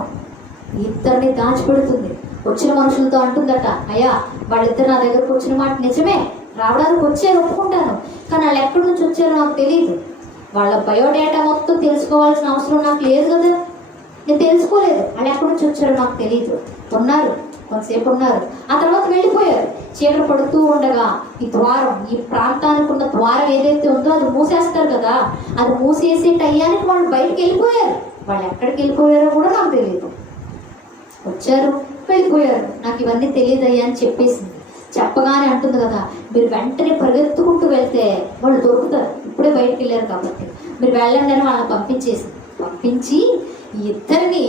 ఇద్దరిని దాచిపెడుతుంది. వచ్చిన మనుషులతో అంటుందట, అయ్యా వాళ్ళిద్దరు నా దగ్గరకు వచ్చిన మాట నిజమే, రావడానికి వచ్చారు ఒప్పుకుంటాను, కానీ వాళ్ళు ఎక్కడి నుంచి వచ్చారో నాకు తెలియదు. వాళ్ళ బయోడేటా మొత్తం తెలుసుకోవాల్సిన అవసరం నాకు లేదు కదా, నేను తెలుసుకోలేదు. వాళ్ళు ఎక్కడి నుంచి వచ్చారో నాకు తెలియదు. ఉన్నారు, కొంతసేపు ఉన్నారు, ఆ తర్వాత వెళ్ళిపోయారు. చీకటి పడుతూ ఉండగా ఈ ద్వారం, ఈ ప్రాంతానికి ఉన్న ద్వారం ఏదైతే ఉందో అది మూసేస్తారు కదా, అది మూసేసే టయానికి వాళ్ళు బయటకు వెళ్ళిపోయారు. వాళ్ళు ఎక్కడికి వెళ్ళిపోయారో కూడా నాకు తెలియదు. వచ్చారు, వెళ్ళిపోయారు, నాకు ఇవన్నీ తెలియదయ్యా అని చెప్పేసింది. చెప్పగానే అంటుంది కదా, మీరు వెంటనే పరిగెత్తుకుంటూ వెళ్తే వాళ్ళు దొరుకుతారు, ఇప్పుడే బయటకు వెళ్ళారు కాబట్టి మీరు వెళ్ళండి అని వాళ్ళని పంపించి ఇద్దరిని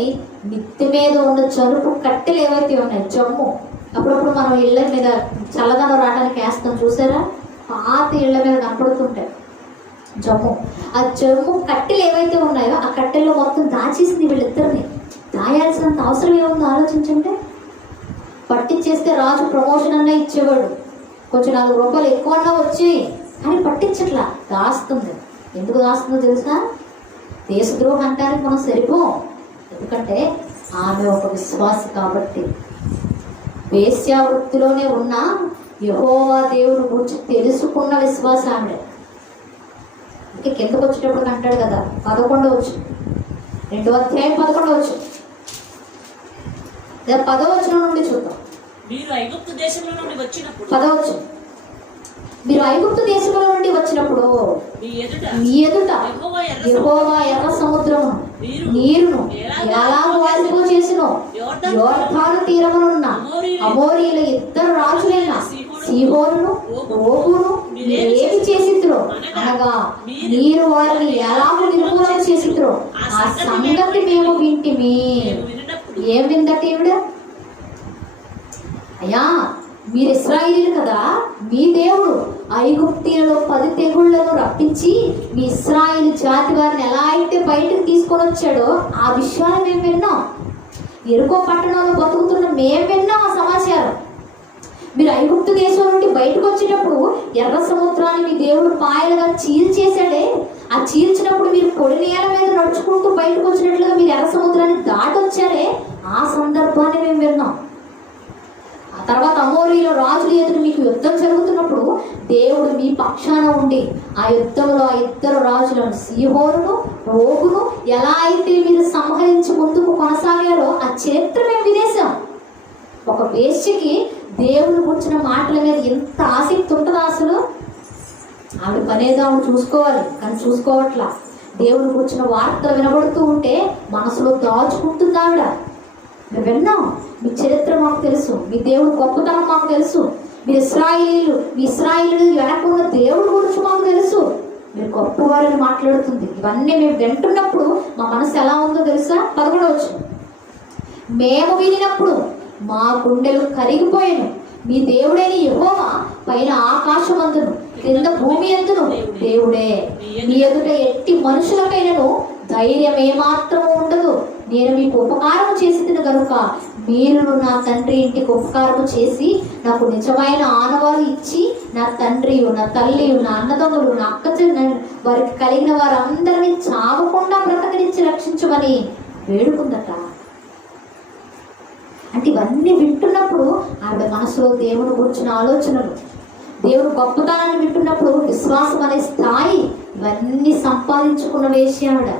మిద్దె మీద ఉన్న చరుపు కట్టెలు ఏవైతే ఉన్నాయి, జమ్ము, అప్పుడప్పుడు మనం ఇళ్ళ మీద చల్లదనం రావడానికి వేస్తాం చూసారా, పాత ఇళ్ళ మీద కనపడుతుంటాయి జమ్ము. ఆ జమ్ము కట్టెలు ఏవైతే ఉన్నాయో ఆ కట్టెల్లో మొత్తం దాచేసింది వీళ్ళిద్దరిని. దాయాల్సినంత అవసరం ఏముందో ఆలోచించండి. పట్టించేస్తే రాజు ప్రమోషన్ అన్నా ఇచ్చేవాడు, కొంచెం 4 రూపాయలు ఎక్కువన్నా వచ్చాయి, కానీ పట్టించట్లా, దాస్తుంది. ఎందుకు దాస్తుందో తెలుసా? దేశద్రోహం అంటానికి మనం సరిపోం. ఎందుకంటే ఆమె ఒక విశ్వాసి కాబట్టి. వేశ్యావృత్తిలోనే ఉన్న యెహోవా దేవుని గురించి తెలుసుకున్న విశ్వాస ఆమె. ఇంకా కిందకు వచ్చేటప్పుడు అంటాడు కదా, 11వ వచనం, 2వ అధ్యాయం 11వ వచనం, 10వ వచనం నుండి చూద్దాం. మీరు ఐగుప్తు దేశంలో నుండి వచ్చినప్పుడు 10వ వచనం, మీరు ఐగుప్తు దేశంలో నుండి వచ్చినప్పుడు మీ ఎదుట యెహోవా ఎర్ర సముద్రమును నీరును ఎలాగో వారితో చేసినో యోర్దాను తీరమునున్న అమోరీల ఇద్దరు రాజులైన సీహోనును ఓగును ఏమి చేసిద్రో, అనగా మీరు వారిని ఎలాగో నిర్మూలన చేసిద్రో ఆ సంగతి మేము వింటిమి. ఏం విందట ఈవిడ? అయ్యా మీరు ఇశ్రాయేలీయులు కదా, మీ దేవుడు ఐగుప్తీయులలో 10 తెగుళ్లను రప్పించి మీ ఇశ్రాయేలు జాతి వారిని ఎలా అయితే బయటకు తీసుకొని వచ్చాడో ఆ విషయాలు మేము విన్నాం. ఎరుకో పట్టణంలో బతుకుతున్న మేము విన్నాం ఆ సమాచారం. మీరు ఐగుప్తు దేశం నుండి బయటకు వచ్చేటప్పుడు ఎర్ర సముద్రాన్ని మీ దేవుడు పాయలుగా చీల్చేశాడే, ఆ చీల్చినప్పుడు మీరు పొడి నేల మీద నడుచుకుంటూ బయటకు వచ్చినట్లుగా మీరు ఎర్ర సముద్రాన్ని దాటొచ్చారే, ఆ సందర్భాన్ని మేము విన్నాం. ఆ తర్వాత అమోరీలో రాజుల ఎదురు మీకు యుద్ధం జరుగుతున్నప్పుడు దేవుడు మీ పక్షాన ఉండి ఆ యుద్ధంలో ఆ ఇద్దరు రాజులను సీహోనును ఓగును ఎలా అయితే మీరు సంహరించి ముందుకు కొనసాగారో ఆ చరిత్ర మేము వినేశాం. ఒక వేశ్యకి దేవుని కూర్చున్న మాటల మీద ఎంత ఆసక్తి ఉంటుందా అసలు? ఆవిడ పనేదో ఆవిడ చూసుకోవాలి, కానీ చూసుకోవట్లా. దేవుని కూర్చున్న వార్తలు వినబడుతూ ఉంటే మనసులో దాచుకుంటుంది ఆవిడ. మేము విన్నాం, మీ చరిత్ర మాకు తెలుసు, మీ దేవుడు గొప్పతనం మాకు తెలుసు, మీరు మీ ఇశ్రాయేలీయులు వెనకున్న దేవుడి గురించి మాకు తెలుసు, మీరు గొప్పవారిని మాట్లాడుతుంది. ఇవన్నీ మేము వింటున్నప్పుడు మా మనసు ఎలా ఉందో తెలుసా? 11వ వచనం, మేము వినినప్పుడు మా గుండెలు కరిగిపోయాను. మీ దేవుడైన యెహోవా పైన ఆకాశమందును క్రింద భూమి అందును దేవుడే. మీ ఎదుట ఎట్టి మనుషులకైనను ధైర్యం ఏమాత్రము ఉండదు. నేను మీకు ఉపకారం చేసింది కనుక మీరు నా తండ్రి ఇంటికి ఉపకారం చేసి నాకు నిజమైన ఆనవాలు ఇచ్చి నా తండ్రియు నా తల్లియు నా అన్నదమ్ములు నా అక్క వారికి కలిగిన వారందరినీ చావకుండా బ్రతకరించి రక్షించమని వేడుకుందట. అంటే ఇవన్నీ వింటున్నప్పుడు ఆవిడ మనసులో దేవుని గురించిన ఆలోచనలు, దేవుడు గొప్పతనాన్ని వింటున్నప్పుడు విశ్వాసం అనే స్థాయి, ఇవన్నీ సంపాదించుకున్న వేశ్య ఆవిడ.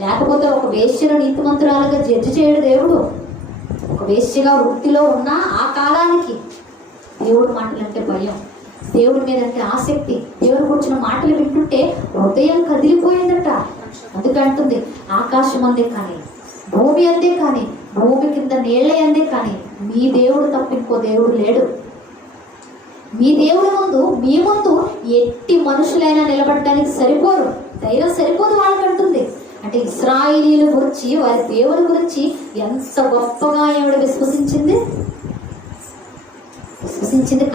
లేకపోతే ఒక వేశ్యను నీతిమంతురాలుగా జడ్జి చేయడు దేవుడు. ఒక వేశ్యగా వృత్తిలో ఉన్న ఆ కాలానికి దేవుడి మాటలంటే భయం, దేవుడి మీద అంటే ఆసక్తి, దేవుడి గురించిన మాటలు వింటుంటే హృదయం కదిలిపోయిందట. అందుకంటుంది ఆకాశం అందే కానీ భూమి అందే కానీ భూమి కింద నీళ్ళే అందే కానీ మీ దేవుడు తప్ప ఇంకో దేవుడు లేడు. మీ దేవుడి ముందు మీ ముందు ఎట్టి మనుషులైనా నిలబడడానికి సరిపోరు. ధైర్యం సరిపోదు వాళ్ళకంటుంది. అంటే ఇశ్రాయేలీయుల గురించి, వారి దేవుని గురించి ఎంత గొప్పగా ఆవిడ విశ్వసించింది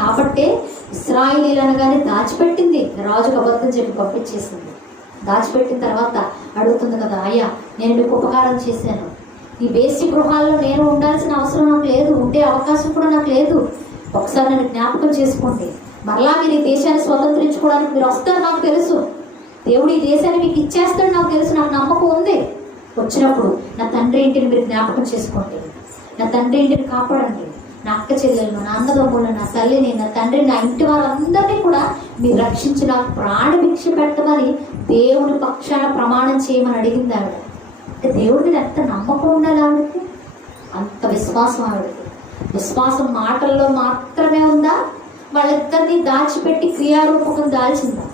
కాబట్టే ఇశ్రాయేలీయులు అనగానే దాచిపెట్టింది. రాజుకు అబద్ధం చెప్పి పంపించేసింది. దాచిపెట్టిన తర్వాత అడుగుతుంది కదా, అయ్యా నేను మీకు ఉపకారం చేశాను, ఈ వేశ్య గృహాల్లో నేను ఉండాల్సిన అవసరం నాకు లేదు, ఉండే అవకాశం కూడా నాకు లేదు, ఒకసారి నన్ను జ్ఞాపకం చేసుకోండి, మరలా మీరు ఈ దేశాన్ని స్వతంత్రించుకోవడానికి మీరు వస్తారు నాకు తెలుసు, దేవుడు ఈ దేశాన్ని మీకు ఇచ్చేస్తాడు నాకు తెలుసు, నాకు నమ్మకం ఉంది. వచ్చినప్పుడు నా తండ్రి ఇంటిని మీరు జ్ఞాపకం చేసుకోండి, నా తండ్రి ఇంటిని కాపాడండి, నా అక్క చెల్లెలను, నా అన్నదమ్ములను, నా తల్లిని, నా తండ్రిని, నా ఇంటి వారందరినీ కూడా మీరు రక్షించి నాకు ప్రాణభిక్ష పెట్టమని దేవుని పక్షాన ప్రమాణం చేయమని అడిగింది ఆవిడ. అంటే దేవుడి మీద ఎంత నమ్మకం ఉండాలి ఆవిడకి, అంత విశ్వాసం ఆవిడకి. విశ్వాసం మాటల్లో మాత్రమే ఉందా, వాళ్ళిద్దరినీ దాచిపెట్టి క్రియారూపకం దాల్చిందా?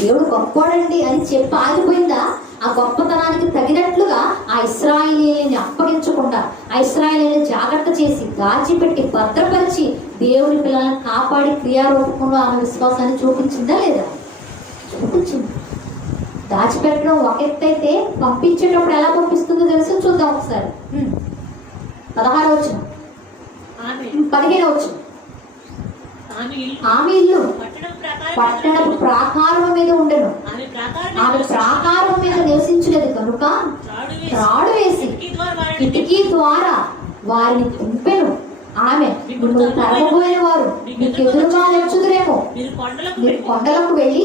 దేవుడు గొప్పవాడండి అని చెప్పి ఆగిపోయిందా? ఆ గొప్పతనానికి తగినట్లుగా ఆ ఇశ్రాయేలీయులని అప్పగించకుండా, ఆ ఇశ్రాయేలీయులని జాగ్రత్త చేసి దాచిపెట్టి భద్రపరిచి దేవుని పిల్లలను కాపాడి క్రియారూపకంలో ఆమె విశ్వాసాన్ని చూపించిందా లేదా? చూపించింది. దాచిపెట్టడం ఒక ఎత్తు అయితే పంపించేటప్పుడు ఎలా పంపిస్తుందో తెలుసు, చూద్దాం ఒకసారి. 16వ వచనం, 15వ వచనం. ఆమె ఇల్లు పట్టణపు ప్రాకారం మీద ఉండెను, ఆమె ప్రాకారం మీద నివసించలేదు కనుక త్రాడు వేసి కిటికీ ద్వారా వారిని తుంపెను. ఆమె మిమ్మల్ని తరమబోయిన వారు మీకు ఎదురుగా వచ్చుదురేమో, మీరు కొండలకు వెళ్ళి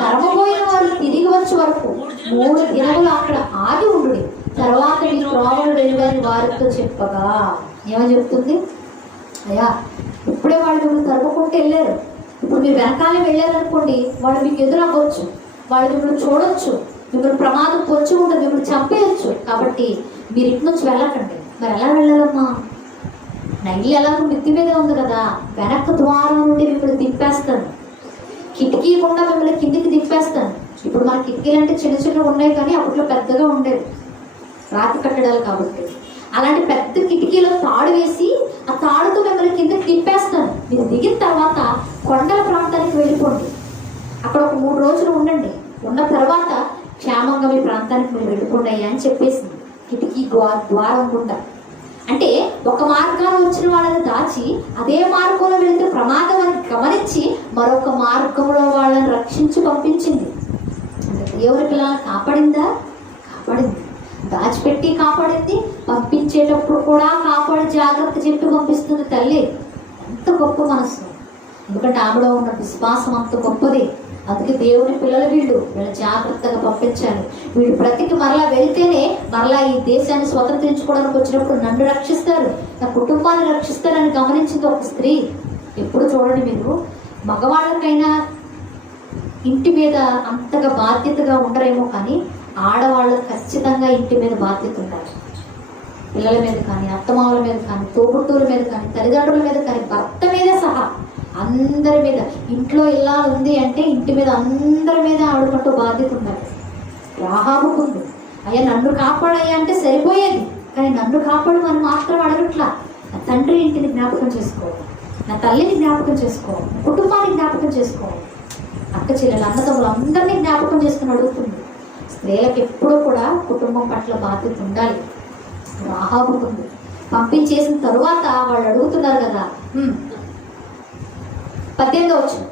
తరమబోయిన వారు తిరిగి వచ్చే వరకు 3 దినములు అక్కడ ఆగి ఉండు, తర్వాత మీ త్రోవలు వెళ్ళని వారితో చెప్పగా. ఏమని చెప్తుంది? అయ్యా ఇప్పుడే వాళ్ళు మిమ్మల్ని తరుముకుంటూ వెళ్ళారు, ఇప్పుడు మీరు వెనకాలే వెళ్ళారనుకోండి, వాళ్ళు మీకు ఎదురవ్వచ్చు, వాళ్ళు మిమ్మల్ని చూడొచ్చు, మిమ్మల్ని ప్రమాదం పొంచి ఉంటుంది, మిమ్మల్ని చంపేయచ్చు, కాబట్టి మీరు ఇటు నుంచి వెళ్ళకండి. మరి ఎలా వెళ్ళాలమ్మా? నా ఇల్లు ఎలాగో మిద్ది మీద ఉంది కదా, వెనక్కి ద్వారం నుండి మిమ్మల్ని దింపేస్తాను, కిటికీ కూడా మిమ్మల్ని కిందికి దింపేస్తాను. ఇప్పుడు మన కిటికీలు అంటే చిన్న చిన్నవి ఉన్నాయి, కానీ అప్పట్లో పెద్దగా ఉండేవి, రాతి కట్టడాలు కాబట్టి. అలాంటి పెద్ద కిటికీలో తాడు వేసి ఆ తాడుతో మిమ్మల్ని కిందకి దింపేస్తాను. మీరు దిగిన తర్వాత కొండల ప్రాంతానికి వెళ్ళిపోండి, అక్కడ ఒక 3 రోజులు ఉండండి, ఉన్న తర్వాత క్షేమంగా మీ ప్రాంతానికి మీరు వెళ్ళిపోండి అయ్యా అని చెప్పేసింది. కిటికీ ద్వారం గుండా, అంటే ఒక మార్గాన్ని వచ్చిన వాళ్ళని దాచి అదే మార్గంలో వెళితే ప్రమాదం అని గమనించి మరొక మార్గంలో వాళ్ళని రక్షించి పంపించింది. అంటే దేవుని పిల్లలను కాపాడిందా? కాపాడింది. దాచిపెట్టి కాపాడింది, పంపించేటప్పుడు కూడా కాపాడి జాగ్రత్త చెప్పి పంపిస్తుంది తల్లి. ఎంత గొప్ప మనసు! ఎందుకంటే ఆమెలో ఉన్న విశ్వాసం అంత గొప్పది. అందుకే దేవుని పిల్లలు వీళ్ళు జాగ్రత్తగా పంపించాలి. వీళ్ళు బ్రతికి మరలా వెళితేనే మరలా ఈ దేశాన్ని స్వతంత్రించుకోవడానికి వచ్చినప్పుడు నన్ను రక్షిస్తారు, నా కుటుంబాన్ని రక్షిస్తారని గమనించింది ఒక స్త్రీ. ఎప్పుడు చూడండి మీరు, మగవాళ్ళకైనా ఇంటి మీద అంతగా బాధ్యతగా ఉండరేమో, కానీ ఆడవాళ్ళకు ఖచ్చితంగా ఇంటి మీద బాధ్యత ఉండాలి. పిల్లల మీద కానీ, అత్తమామల మీద కానీ, తోబుట్టువుల మీద కానీ, తల్లిదండ్రుల మీద కానీ, భర్త మీద సహా అందరి మీద. ఇంట్లో ఇలా ఉంది అంటే ఇంటి మీద అందరి మీద ఆవిడకంటూ బాధ్యత ఉండాలి. రాహాబుకు ఉంది, అయ్యా నన్ను కాపాడయ్యా అంటే సరిపోయేది, కానీ నన్ను కాపాడమని మాత్రం అడగట్లా. నా తండ్రి ఇంటిని జ్ఞాపకం చేసుకోవాలి, నా తల్లిని జ్ఞాపకం చేసుకోవాలి, కుటుంబాన్ని జ్ఞాపకం చేసుకోవాలి, అక్క చెల్లెలు అన్నదమ్ములు అందరినీ జ్ఞాపకం చేసుకుని అడుగుతుంది. స్త్రీలకు ఎప్పుడూ కూడా కుటుంబం పట్ల బాధ్యత ఉండాలి. రాహాబుకుంది. పంపించేసిన తరువాత వాళ్ళు అడుగుతున్నారు కదా, 18వ వచనం,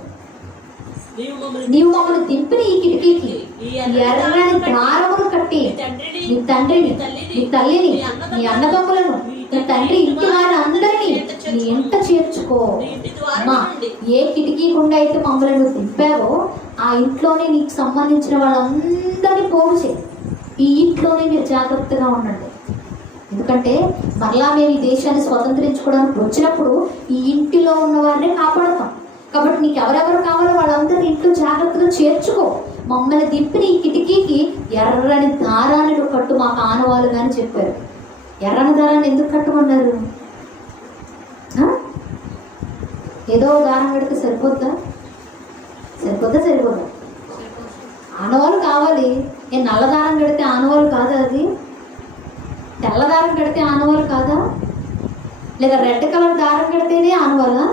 నీవు మమ్మల్ని దింపిన ఈ కిటికీకి ఎర్రని దారమును కట్టి నీ తండ్రిని, నీ తల్లిని, నీ అన్నదమ్ములను, నీ తండ్రి ఇంటి వారిని అందరినీ నీ ఇంట చేర్చుకో. అమ్మా, ఏ కిటికీ గుండా అయితే మమ్మల్ని నువ్వు దింపావో ఆ ఇంట్లోనే నీకు సంబంధించిన వాళ్ళందరినీ పోగు చేయి. ఈ ఇంట్లోనే మీరు జాగ్రత్తగా ఉండండి. ఎందుకంటే మరలా మేము ఈ దేశాన్ని స్వతంత్రించుకోవడానికి వచ్చినప్పుడు ఈ ఇంటిలో ఉన్న వారిని కాపాడతాం. కాబట్టి నీకు ఎవరెవరు కావాలో వాళ్ళందరినీ ఇంట్లో జాగ్రత్తగా చేర్చుకో. మమ్మల్ని దింపిన ఈ కిటికీకి ఎర్రని దారాన్ని కట్టు, మాకు ఆనవాళ్ళు కానీ చెప్పారు. ఎర్రని దారాన్ని ఎందుకు కట్టమన్నారు? ఏదో దారం పెడితే సరిపోద్దా? సరిపోదా? ఆనవాళ్ళు కావాలి. నేను నల్లదారం కడితే ఆనవాళ్ళు కాదా? అది తెల్లదారం కడితే ఆనవాళ్ళు కాదా? లేదా రెడ్ కలర్ దారం కడితేనే ఆనవాళ్ళా?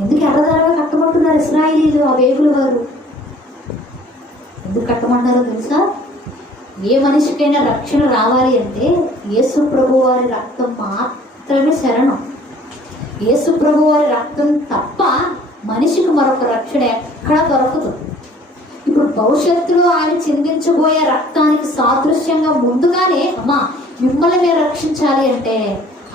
ఎందుకు ఎర్రదారంగా కట్టమంటున్నారు ఇశ్రాయేలీయులు, ఆ వేగుల వారు? ఎందుకు కట్టమన్నారో తెలుసా? ఏ మనిషికైనా రక్షణ రావాలి అంటే యేసు ప్రభు వారి రక్తం మాత్రమే శరణం. యేసు ప్రభు వారి రక్తం తప్ప మనిషికి మరొక రక్షణ ఎక్కడా దొరకదు. ఇప్పుడు భవిష్యత్తులో ఆయన చిందించబోయే రక్తానికి సాదృశ్యంగా ముందుగానే అమ్మా మిమ్మల్ని మీరు రక్షించాలి అంటే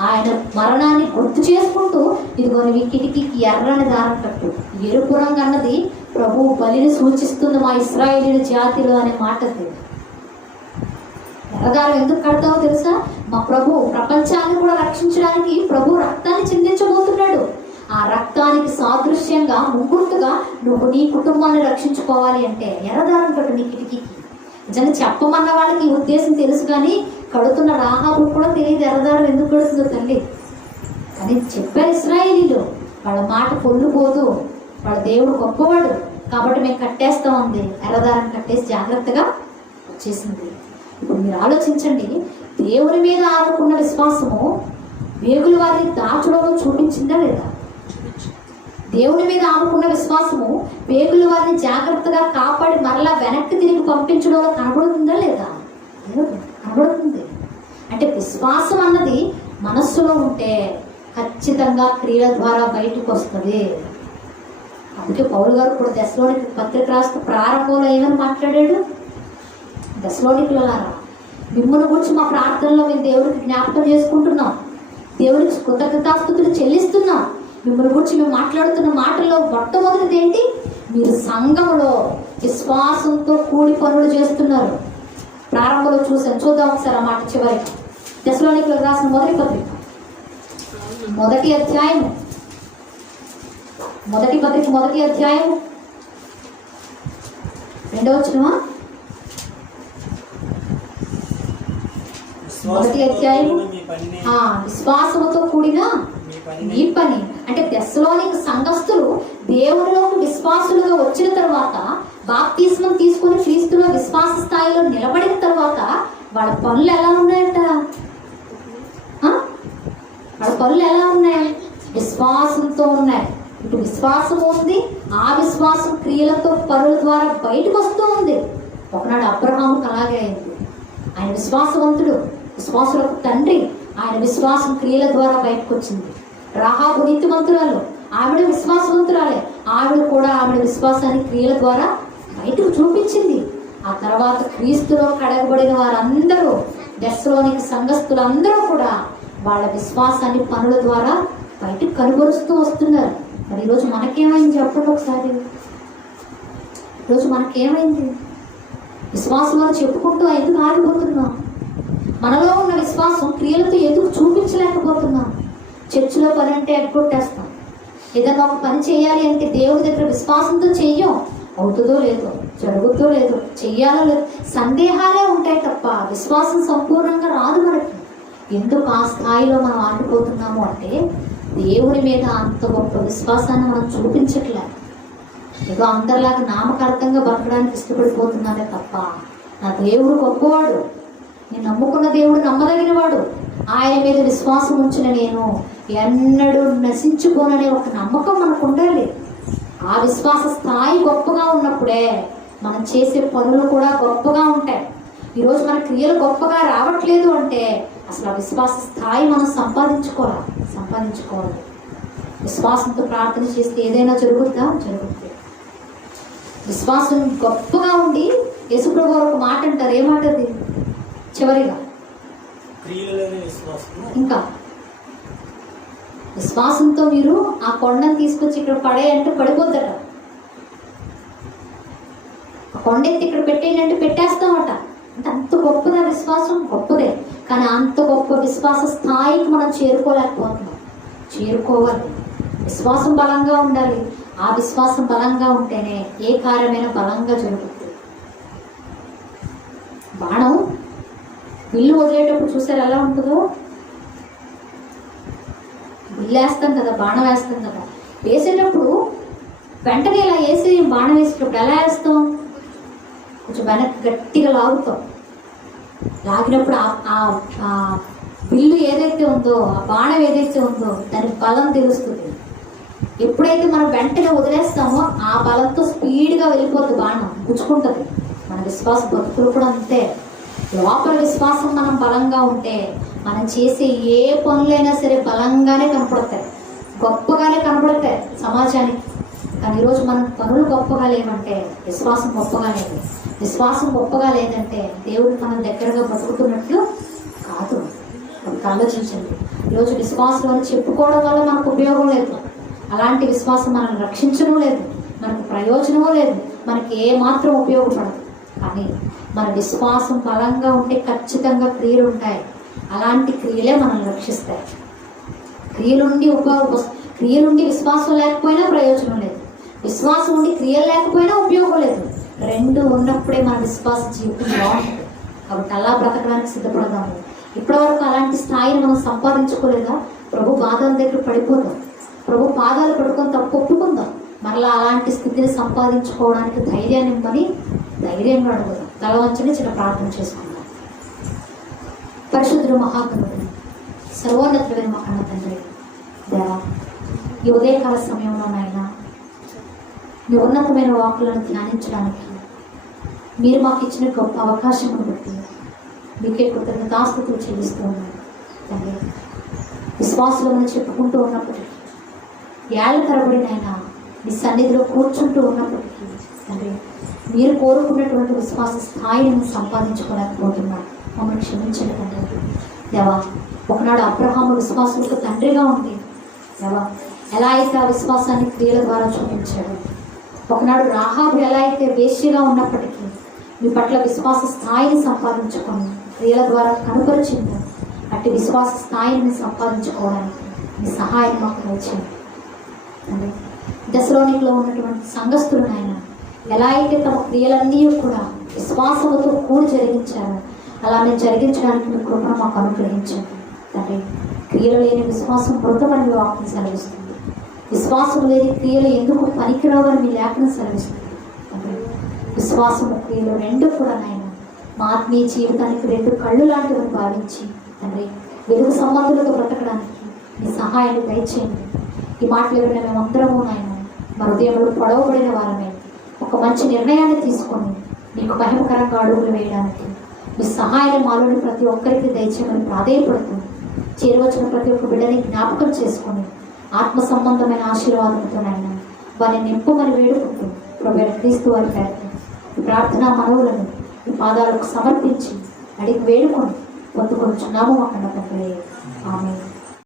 ఆయన మరణాన్ని గుర్తు చేసుకుంటూ ఇదిగో నీ కిటికీకి ఎర్రని దారం కట్టు. ఎరుపు రంగు అన్నది ప్రభు బలిని సూచిస్తుంది మా ఇశ్రాయేలీయుల జాతిలో అనే మాట. ఎర్రదారం ఎందుకు కడతావో తెలుసా? మా ప్రభు ప్రపంచాన్ని కూడా రక్షించడానికి ప్రభు రక్తాన్ని చిందించబోతున్నాడు. ఆ రక్తానికి సాదృశ్యంగా ముంగుర్తుగా నువ్వు నీ కుటుంబాన్ని రక్షించుకోవాలి అంటే ఎర్రదారం కట్టు నీ కిటికీకి. నిజంగా చెప్పమన్న వాళ్ళకి ఈ ఉద్దేశం తెలుసు, కానీ కడుతున్న రాహాబు కూడా తెలియదు ఎర్రదారం ఎందుకు కడుతుందో తల్లి. కానీ చెప్పారు ఇశ్రాయేలీయులు, వాళ్ళ మాట పొల్లుపోదు, వాళ్ళ దేవుడు గొప్పవాడు కాబట్టి మేము కట్టేస్తాం ఉంది. ఎర్రదారం కట్టేసి జాగ్రత్తగా వచ్చేసింది. ఇప్పుడు మీరు ఆలోచించండి, దేవుని మీద ఆనుకున్న విశ్వాసము వేగుల వారిని దాచడంలో చూపించిందా లేదా? దేవుని మీద ఆనుకున్న విశ్వాసము వేగుల వారిని జాగ్రత్తగా కాపాడి మరలా వెనక్కి తిరిగి పంపించడంలో కనబడుతుందా లేదా? కనబడుతుంది. అంటే విశ్వాసం అన్నది మనస్సులో ఉంటే ఖచ్చితంగా క్రియల ద్వారా బయటకు వస్తుంది. అందుకే పౌలు గారు కూడా దశలోనికి పత్రిక రాస్తూ ప్రారంభంలో ఏమని మాట్లాడాడు? దశలోనికులారా, మిమ్మల్ని గురించి మా ప్రార్థనలో మేము దేవుడికి జ్ఞాపకం చేసుకుంటున్నాం, దేవుడికి కృతజ్ఞతాస్తుతులు చెల్లిస్తున్నాం. మిమ్మల్ని గురించి మేము మాట్లాడుతున్న మాటల్లో మొట్టమొదటిది ఏంటి? మీరు సంఘములో విశ్వాసంతో కూడి పనులు చేస్తున్నారు. ప్రారంభంలో చూద్దాం ఒకసారి ఆ మాట చివరికి. దశలోనికులకు రాసిన మొదటి పత్రిక 1వ అధ్యాయం, మొదటి పత్రిక 1వ అధ్యాయం 2వ వచనమా? 1వ అధ్యాయం విశ్వాసముతో కూడిన మీ పని. అంటే దశలోనిక సంఘస్థులు దేవునిలోకి విశ్వాసులుగా వచ్చిన తర్వాత, బాప్తిస్మం తీసుకుని క్రీస్తులో విశ్వాస స్థాయిలో నిలబడిన తర్వాత వాళ్ళ పనులు ఎలా ఉన్నాయట? వాళ్ళ పనులు ఎలా ఉన్నాయి? విశ్వాసంతో ఉన్నాయి. ఇటు విశ్వాసం ఉంది, ఆ విశ్వాసం క్రియలతో పనుల ద్వారా బయటకు వస్తూ ఉంది. ఒకనాడు అబ్రహాముకు అలాగే అయింది. ఆయన విశ్వాసవంతుడు, విశ్వాసులకు తండ్రి. ఆయన విశ్వాసం క్రియల ద్వారా బయటకు వచ్చింది. రాహాబు నీతిమంతురాలు, ఆవిడ విశ్వాసవంతురాలే. ఆవిడ కూడా ఆవిడ విశ్వాసాన్ని క్రియల ద్వారా బయటకు చూపించింది. ఆ తర్వాత క్రీస్తులో కడగబడిన వారందరూ, దశలోనిక సంఘస్థులందరూ కూడా వాళ్ళ విశ్వాసాన్ని పనుల ద్వారా బయటకు కనుగొరుస్తూ వస్తున్నారు. మరి ఈరోజు మనకేమైంది చెప్పండి ఒకసారి. ఈరోజు మనకేమైంది? విశ్వాసంలో చెప్పుకుంటూ ఎందుకు ఆగిపోతున్నాం? మనలో ఉన్న విశ్వాసం క్రియలతో ఎందుకు చూపించలేకపోతున్నాం? చర్చిలో పని అంటే ఎగ్గొట్టేస్తాం. ఏదైనా ఒక పని చేయాలి అంటే దేవుడి దగ్గర విశ్వాసంతో చెయ్యం. అవుతుందో లేదో, జరుగుతుందో లేదో, చెయ్యాలో లేదో సందేహాలే ఉంటాయి తప్ప విశ్వాసం సంపూర్ణంగా రాదు మనకి. ఎందుకు ఆ స్థాయిలో మనం ఆగిపోతున్నాము అంటే దేవుడి మీద అంత గొప్ప విశ్వాసాన్ని మనం చూపించట్లే. ఏదో అందరిలాగా నామకార్థంగా బతకడానికి ఇష్టపడిపోతున్నానే తప్ప నా దేవుడు గొప్పవాడు, నేను నమ్ముకున్న దేవుడు నమ్మదగిన వాడు, ఆయన మీద విశ్వాసం ఉంచిన నేను ఎన్నడూ నశించుకోననే ఒక నమ్మకం మనకు ఉండాలి. ఆ విశ్వాస స్థాయి గొప్పగా ఉన్నప్పుడే మనం చేసే పనులు కూడా గొప్పగా ఉంటాయి. ఈరోజు మన క్రియలు గొప్పగా రావట్లేదు అంటే అసలు ఆ విశ్వాస స్థాయి మనం సంపాదించుకోవాలి. విశ్వాసంతో ప్రార్థన చేస్తే ఏదైనా జరుగుతుందా? జరుగుతుంది. విశ్వాసం గొప్పగా ఉండి యేసుప్రభు ఒక మాట అంటారు. ఏ మాట అది? చివరిగా ఇంకా విశ్వాసంతో మీరు ఆ కొండను తీసుకొచ్చి ఇక్కడ పడేయంటే పడిపోద్దట. ఆ కొండ ఎత్తి ఇక్కడ పెట్టేయంటే పెట్టేస్తామట. అంటే అంత గొప్పదా విశ్వాసం? గొప్పదే. కానీ అంత గొప్ప విశ్వాస స్థాయికి మనం చేరుకోలేకపోతున్నాం. చేరుకోవాలి. విశ్వాసం బలంగా ఉండాలి. ఆ విశ్వాసం బలంగా ఉంటేనే ఏ కార్యమైనా బలంగా జరుగుతుంది. బాణం విల్లు వదిలేటప్పుడు చూసారు ఎలా ఉంటుందో? విల్లు వేస్తాం కదా, బాణం వేస్తాం కదా, వేసేటప్పుడు వెంటనే ఇలా వేసి బాణం వేసేటప్పుడు ఎలా వేస్తాం? కొంచెం వెనక్కి గట్టిగా లాగుతాం. లాగినప్పుడు ఆ విల్లు ఏదైతే ఉందో, ఆ బాణం ఏదైతే ఉందో దాని బలం తెలుస్తుంది. ఎప్పుడైతే మనం వెంటనే వదిలేస్తామో ఆ బలంతో స్పీడ్గా వెళ్ళిపోతుంది, బాణం గుచ్చుకుంటుంది, మన విశ్వాస భక్తులు కూడా అంతే. లోపల విశ్వాసం మనం బలంగా ఉంటే మనం చేసే ఏ పనులైనా సరే బలంగానే కనపడతాయి, గొప్పగానే కనపడతాయి సమాజానికి. కానీ ఈరోజు మనం పనులు గొప్పగా లేవంటే విశ్వాసం గొప్పగా లేదు. విశ్వాసం గొప్పగా లేదంటే దేవుడు మనం దగ్గరగా బతుకుతున్నట్లు కాదు. ఆలోచించండి. ఈరోజు విశ్వాసం అని చెప్పుకోవడం వల్ల మనకు ఉపయోగం లేదు. అలాంటి విశ్వాసం మనల్ని రక్షించడం లేదు, మనకు ప్రయోజనమూ లేదు, మనకి ఏమాత్రం ఉపయోగపడదు. కానీ మన విశ్వాసం బలంగా ఉంటే ఖచ్చితంగా క్రియలు ఉంటాయి. అలాంటి క్రియలే మనల్ని రక్షిస్తాయి. క్రియలుండి విశ్వాసం లేకపోయినా ప్రయోజనం లేదు, విశ్వాసం ఉండి క్రియలు లేకపోయినా ఉపయోగం లేదు. రెండు ఉన్నప్పుడే మన విశ్వాస జీవితం బాగుంటుంది. కాబట్టి అలా బ్రతకడానికి సిద్ధపడదాము. ఇప్పటివరకు అలాంటి స్థాయిని మనం సంపాదించుకోలేదా? ప్రభు పాదాల దగ్గర పడిపోదాం, ప్రభు పాదాలు పడుకొని తప్పు ఒప్పుకుందాం. మరలా అలాంటి స్థితిని సంపాదించుకోవడానికి ధైర్యాన్ని ఇవ్వని ధైర్యంగా అడుగుదాం. తల వంచని చిన్న ప్రార్థన చేసుకుందాం. పరిశుద్ధుడు మహాకరుడు సర్వోన్నతుడైన మా కన్న తండ్రి, దేవా, ఈ ఉదయకాల సమయంలోనైనా మీ ఉన్నతమైన వాక్కులను ధ్యానించడానికి మీరు మాకు ఇచ్చిన గొప్ప అవకాశం బట్టి మీకే కృతజ్ఞతాస్తుతులు చెల్లిస్తూ ఉన్నాను తండ్రి. విశ్వాసులను చెప్పుకుంటూ ఉన్నప్పటికీ, ఏళ్ల తరబడినైనా మీ సన్నిధిలో కూర్చుంటూ ఉన్నప్పటికీ తండ్రి, మీరు కోరుకున్నటువంటి విశ్వాస స్థాయిని మేము సంపాదించుకోలేకపోతున్నాం. మమ్మల్ని క్షమించండి తండ్రి. దేవా, ఒకనాడు అబ్రహాము విశ్వాసులకు తండ్రిగా ఉంది. దేవా, ఎలా అయితే ఆ విశ్వాసాన్ని క్రియల ద్వారా చూపించాడు, ఒకనాడు రాహాబు ఎలా అయితే వేశ్యగా ఉన్నప్పటికీ మీ పట్ల విశ్వాస స్థాయిని సంపాదించుకొని క్రియల ద్వారా కనుపరిచింది. అట్టి విశ్వాస స్థాయిని సంపాదించుకోవడానికి మీ సహాయం మాకు వచ్చింది. దశలోనిలో ఉన్నటువంటి సంఘస్థులనైనా ఎలా అయితే తమ క్రియలన్నీ కూడా విశ్వాసంతో కూడి జరిగించారో అలా మేము జరిగించడానికి మీ కృపను మాకు అనుగ్రహించండి తండ్రి. క్రియలు లేని విశ్వాసం మృతమని మీ వాక్యం సెలవిస్తుంది. విశ్వాసం లేని క్రియలు ఎందుకు పనికిరావని మీ లేఖనం సెలవిస్తుంది తండ్రి. విశ్వాసము క్రియలు రెండు కూడా నాయన మా ఆత్మీయ జీవితానికి రెండు కళ్ళు లాంటివని భావించి తండ్రి, వెలుగు సంబంధులతో బ్రతకడానికి మీ సహాయాన్ని దయచేయండి. ఈ మాటలు ఎవరైనా మేమందరము నాయన మా హృదయంలో పొడవబడిన వారమే ఒక మంచి నిర్ణయాన్ని తీసుకొని మీకు మహిమకరంగా అడుగులు వేయడానికి మీ సహాయాన్ని మాలోని ప్రతి ఒక్కరికి దయచేయమని ప్రాధేయపడుతుంది. చేరవచ్చిన ప్రతి ఒక్క బిడ్డని జ్ఞాపకం చేసుకొని ఆత్మ సంబంధమైన ఆశీర్వాదంతోనైనా వారిని నింపమని వేడుకుంటూ ప్రభువైన క్రీస్తు వారి పేరిట ఈ ప్రార్థనా మనవులను ఈ పాదాలకు సమర్పించి అడిగి వేడుకొని పొందుకొచ్చున్నాము మా కన్న తండ్రి. ఆమేన్.